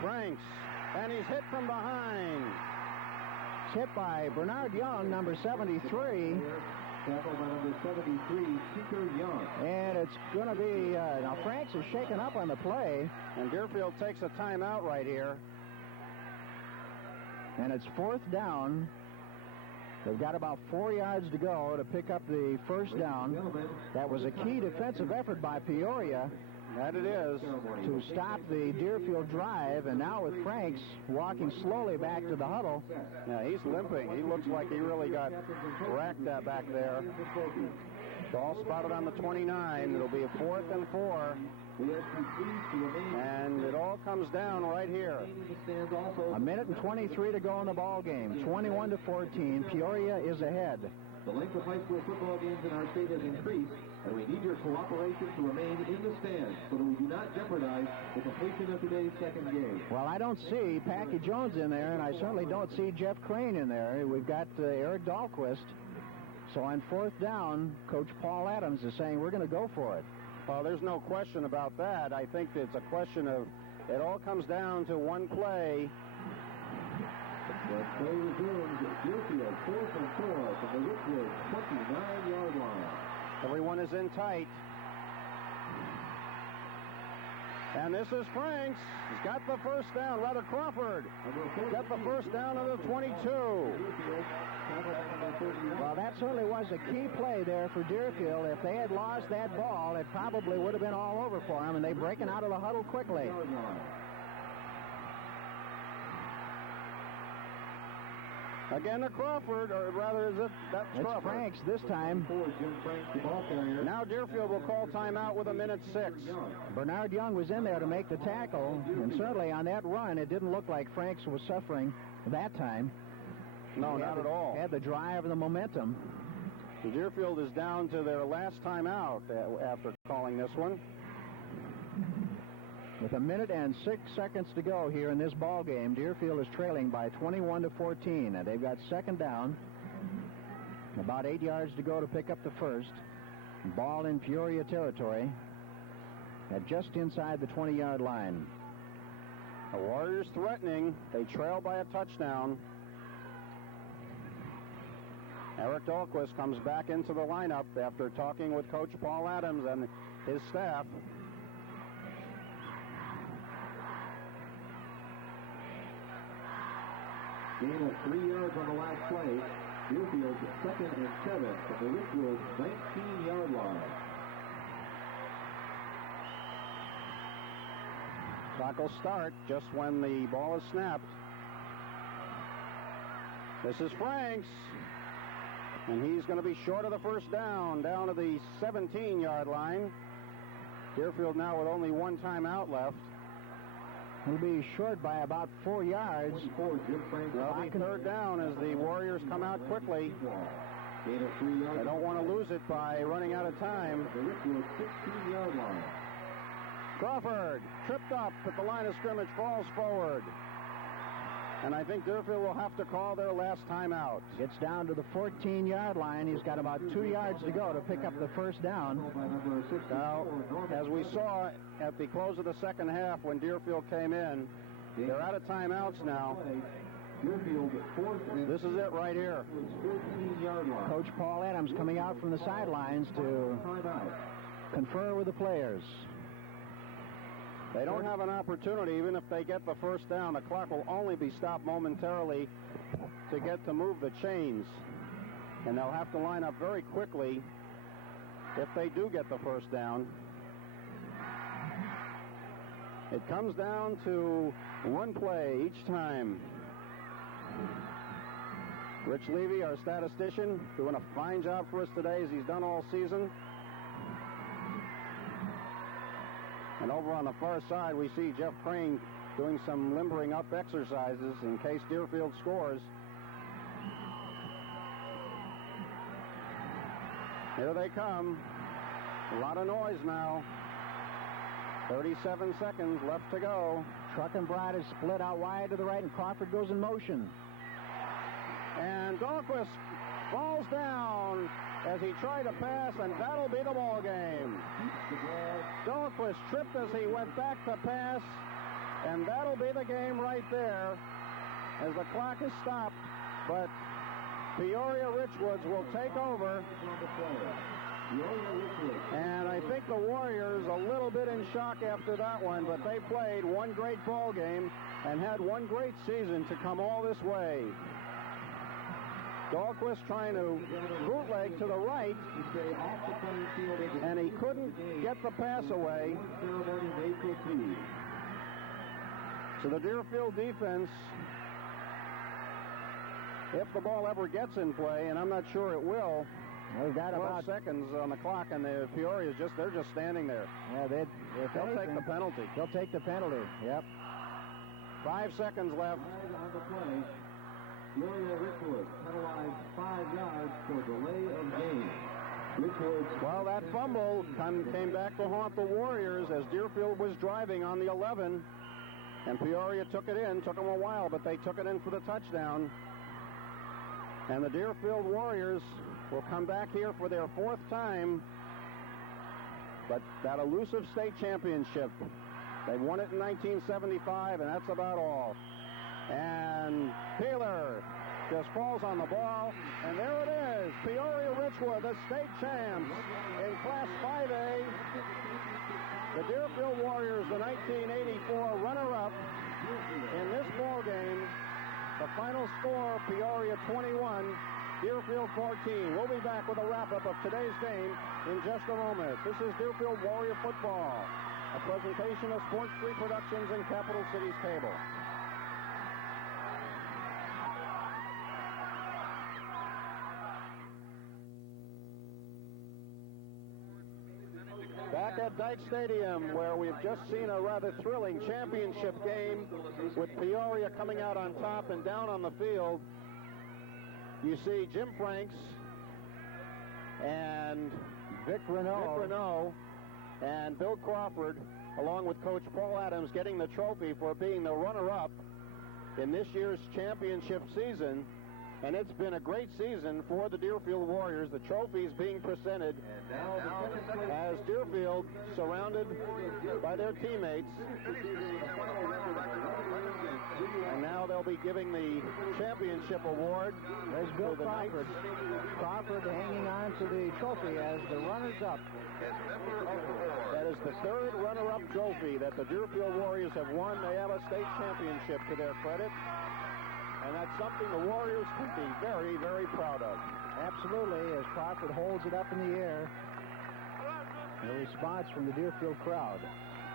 Franks, and he's hit from behind. Hit by Bernard Young, number 73. Tackled by number 73, Tinker Young. And it's going to be, now Franks is shaken up on the play. And Deerfield takes a timeout right here. And it's 4th down. They've got about 4 yards to go to pick up the first down. That was a key defensive effort by Peoria. That it is. To stop the Deerfield drive, and now with Franks walking slowly back to the huddle. Yeah, he's limping. He looks like he really got racked back there. Ball spotted on the 29. It'll be a 4th and 4. And it all comes down right here. A minute and 23 to go in the ball game. 21-14. Peoria is ahead. The length of high school football games in our state has increased, and we need your cooperation to remain in the stands so that we do not jeopardize the completion of today's second game. Well, I don't see Packy Jones in there, and I certainly don't see Jeff Crane in there. We've got Eric Dahlquist. So on 4th down, Coach Paul Adams is saying we're going to go for it. Well, there's no question about that. I think it's a question of it all comes down to one play. The play resumes. Deerfield 4th and 4 from the Richwoods 29-yard line. Everyone is in tight. And this is Franks. He's got the first down. Rather, Crawford got the first down of the 22. Well, that certainly was a key play there for Deerfield. If they had lost that ball, it probably would have been all over for them, and they're breaking out of the huddle quickly. Again to Crawford, or rather, that's Crawford. Franks this time. Now Deerfield will call timeout with 1:06. Bernard Young was in there to make the tackle, and certainly on that run, it didn't look like Franks was suffering that time. No, not at all. Had the drive and the momentum. Deerfield is down to their last timeout after calling this one. With 1 and 6 seconds to go here in this ball game, Deerfield is trailing by 21-14, and they've got second down. About 8 yards to go to pick up the first. Ball in Peoria territory at just inside the 20-yard line. The Warriors threatening. They trail by a touchdown. Eric Dahlquist comes back into the lineup after talking with Coach Paul Adams and his staff. Gain of 3 yards on the last play. Deerfield 2nd and 7 at the Richwoods 19-yard line. Clock will start just when the ball is snapped. This is Franks. And he's going to be short of the first down to the 17-yard line. Deerfield now with only one timeout left. He'll be short by about 4 yards. Well, the third down as the Warriors come out quickly. They don't want to lose it by running out of time. Crawford tripped up at the line of scrimmage, falls forward. And I think Deerfield will have to call their last timeout. Gets down to the 14-yard line. He's got about 2 yards to go to pick up the first down. Now, as we saw at the close of the second half when Deerfield came in, they're out of timeouts now. This is it right here. Coach Paul Adams coming out from the sidelines to confer with the players. They don't have an opportunity, even if they get the first down. The clock will only be stopped momentarily to get to move the chains. And they'll have to line up very quickly if they do get the first down. It comes down to one play each time. Rich Levy, our statistician, doing a fine job for us today as he's done all season. And over on the far side, we see Jeff Crane doing some limbering up exercises in case Deerfield scores. Here they come. A lot of noise now. 37 seconds left to go. Truck and Bride is split out wide to the right, and Crawford goes in motion. And Dahlquist falls down as he tried to pass, and that'll be the ball game. Dahlquist tripped as he went back to pass, and that'll be the game right there as the clock is stopped. But Peoria Richwoods will take over. And I think the Warriors a little bit in shock after that one, but they played one great ball game and had one great season to come all this way. Dahlquist trying to bootleg to the right, and he couldn't get the pass away. So the Deerfield defense, if the ball ever gets in play, and I'm not sure it will, we've got 12 about seconds on the clock, and the Peoria they're just standing there. Yeah, they'll take the penalty. They'll take the penalty. Yep. 5 seconds left. On the play. Peoria Richwoods penalized 5 yards for delay of game. Richwoods. Well, that fumble came back to haunt the Warriors as Deerfield was driving on the 11, and Peoria took it in. Took them a while, but they took it in for the touchdown. And the Deerfield Warriors will come back here for their 4th time, but that elusive state championship. They won it in 1975, and that's about all. And Peeler just falls on the ball, and there it is. Peoria Richwood, the state champs in Class 5A. The Deerfield Warriors, the 1984 runner-up in this ball game. The final score, Peoria 21, Deerfield 14. We'll be back with a wrap-up of today's game in just a moment. This is Deerfield Warrior Football, a presentation of Sports 3 Productions and Capital Cities Cable. Back at Dyke Stadium, where we've just seen a rather thrilling championship game with Peoria coming out on top, and down on the field, you see Jim Franks and Vic Renault and Bill Crawford, along with Coach Paul Adams, getting the trophy for being the runner-up in this year's championship season. And it's been a great season for the Deerfield Warriors. The trophies being presented as Deerfield, surrounded by their teammates. And now they'll be giving the championship award. There's Bill Crawford. Crawford hanging on to the trophy as the runners-up. That is the third runner-up trophy that the Deerfield Warriors have won. They have a state championship to their credit. And that's something the Warriors can be very, very proud of. Absolutely, as Crawford holds it up in the air. The response from the Deerfield crowd.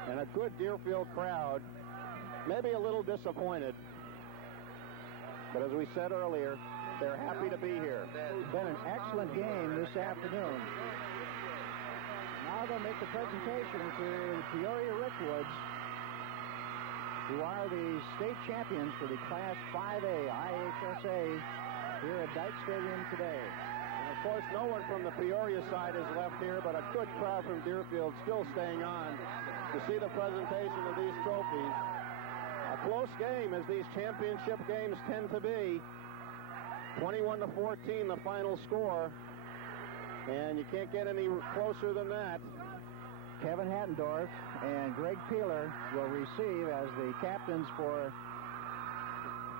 And a good Deerfield crowd, maybe a little disappointed. But as we said earlier, they're happy to be here. It's been an excellent game this afternoon. Now they'll make the presentation to Peoria Richwoods, who are the state champions for the Class 5A IHSA here at Dyke Stadium today. And of course, no one from the Peoria side is left here, but a good crowd from Deerfield still staying on to see the presentation of these trophies. A close game, as these championship games tend to be. 21-14, the final score. And you can't get any closer than that. Kevin Hattendorf and Greg Peeler will receive as the captains for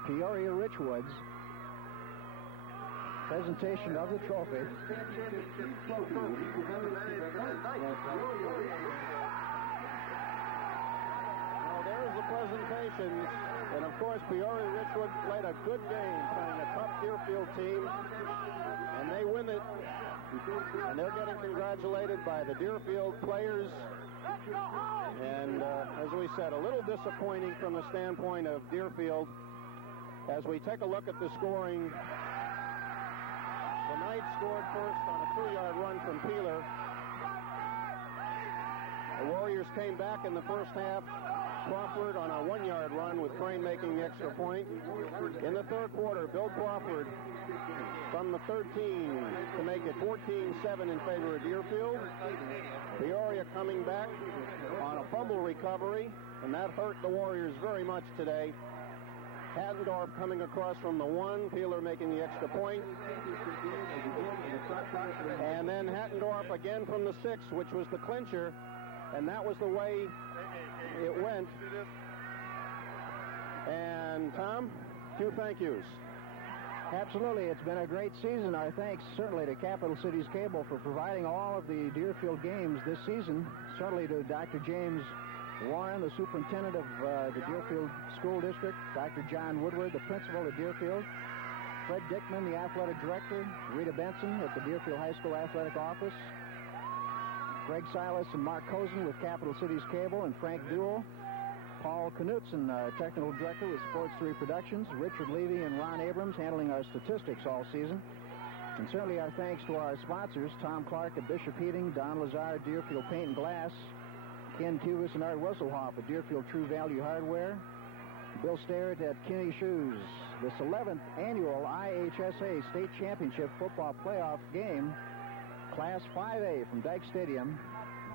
Peoria Richwoods. Presentation of the trophy. Now there's the presentations, and of course Peoria Richwoods played a good game, playing a tough Deerfield team, and they win it. And they're getting congratulated by the Deerfield players. And as we said, a little disappointing from the standpoint of Deerfield. As we take a look at the scoring, the Knights scored first on a 2-yard run from Peeler. The Warriors came back in the first half. Crawford on a 1-yard run, with Crane making the extra point. In the third quarter, Bill Crawford from the 13 to make it 14-7 in favor of Deerfield. Peoria coming back on a fumble recovery, and that hurt the Warriors very much today. Hattendorf coming across from the 1, Peeler making the extra point. And then Hattendorf again from the 6, which was the clincher, and that was the way it went. And Tom, few thank yous. Absolutely, it's been a great season. Our thanks certainly to Capital Cities Cable for providing all of the Deerfield games this season. Certainly to Dr. James Warren, the superintendent of the Deerfield School District, Dr. John Woodward, the principal of Deerfield, Fred Dickman, the athletic director, Rita Benson at the Deerfield High School Athletic Office, Greg Silas and Mark Cozen with Capital Cities Cable, and Frank Duell, Paul Knutson, technical director with Sports 3 Productions, Richard Levy and Ron Abrams handling our statistics all season. And certainly our thanks to our sponsors, Tom Clark at Bishop Heating, Don Lazar, Deerfield Paint and Glass, Ken Cubis and Art Wesselhoff at Deerfield True Value Hardware, Bill Starrett at Kinney Shoes. This 11th annual IHSA State Championship Football Playoff game, Class 5A from Dyke Stadium,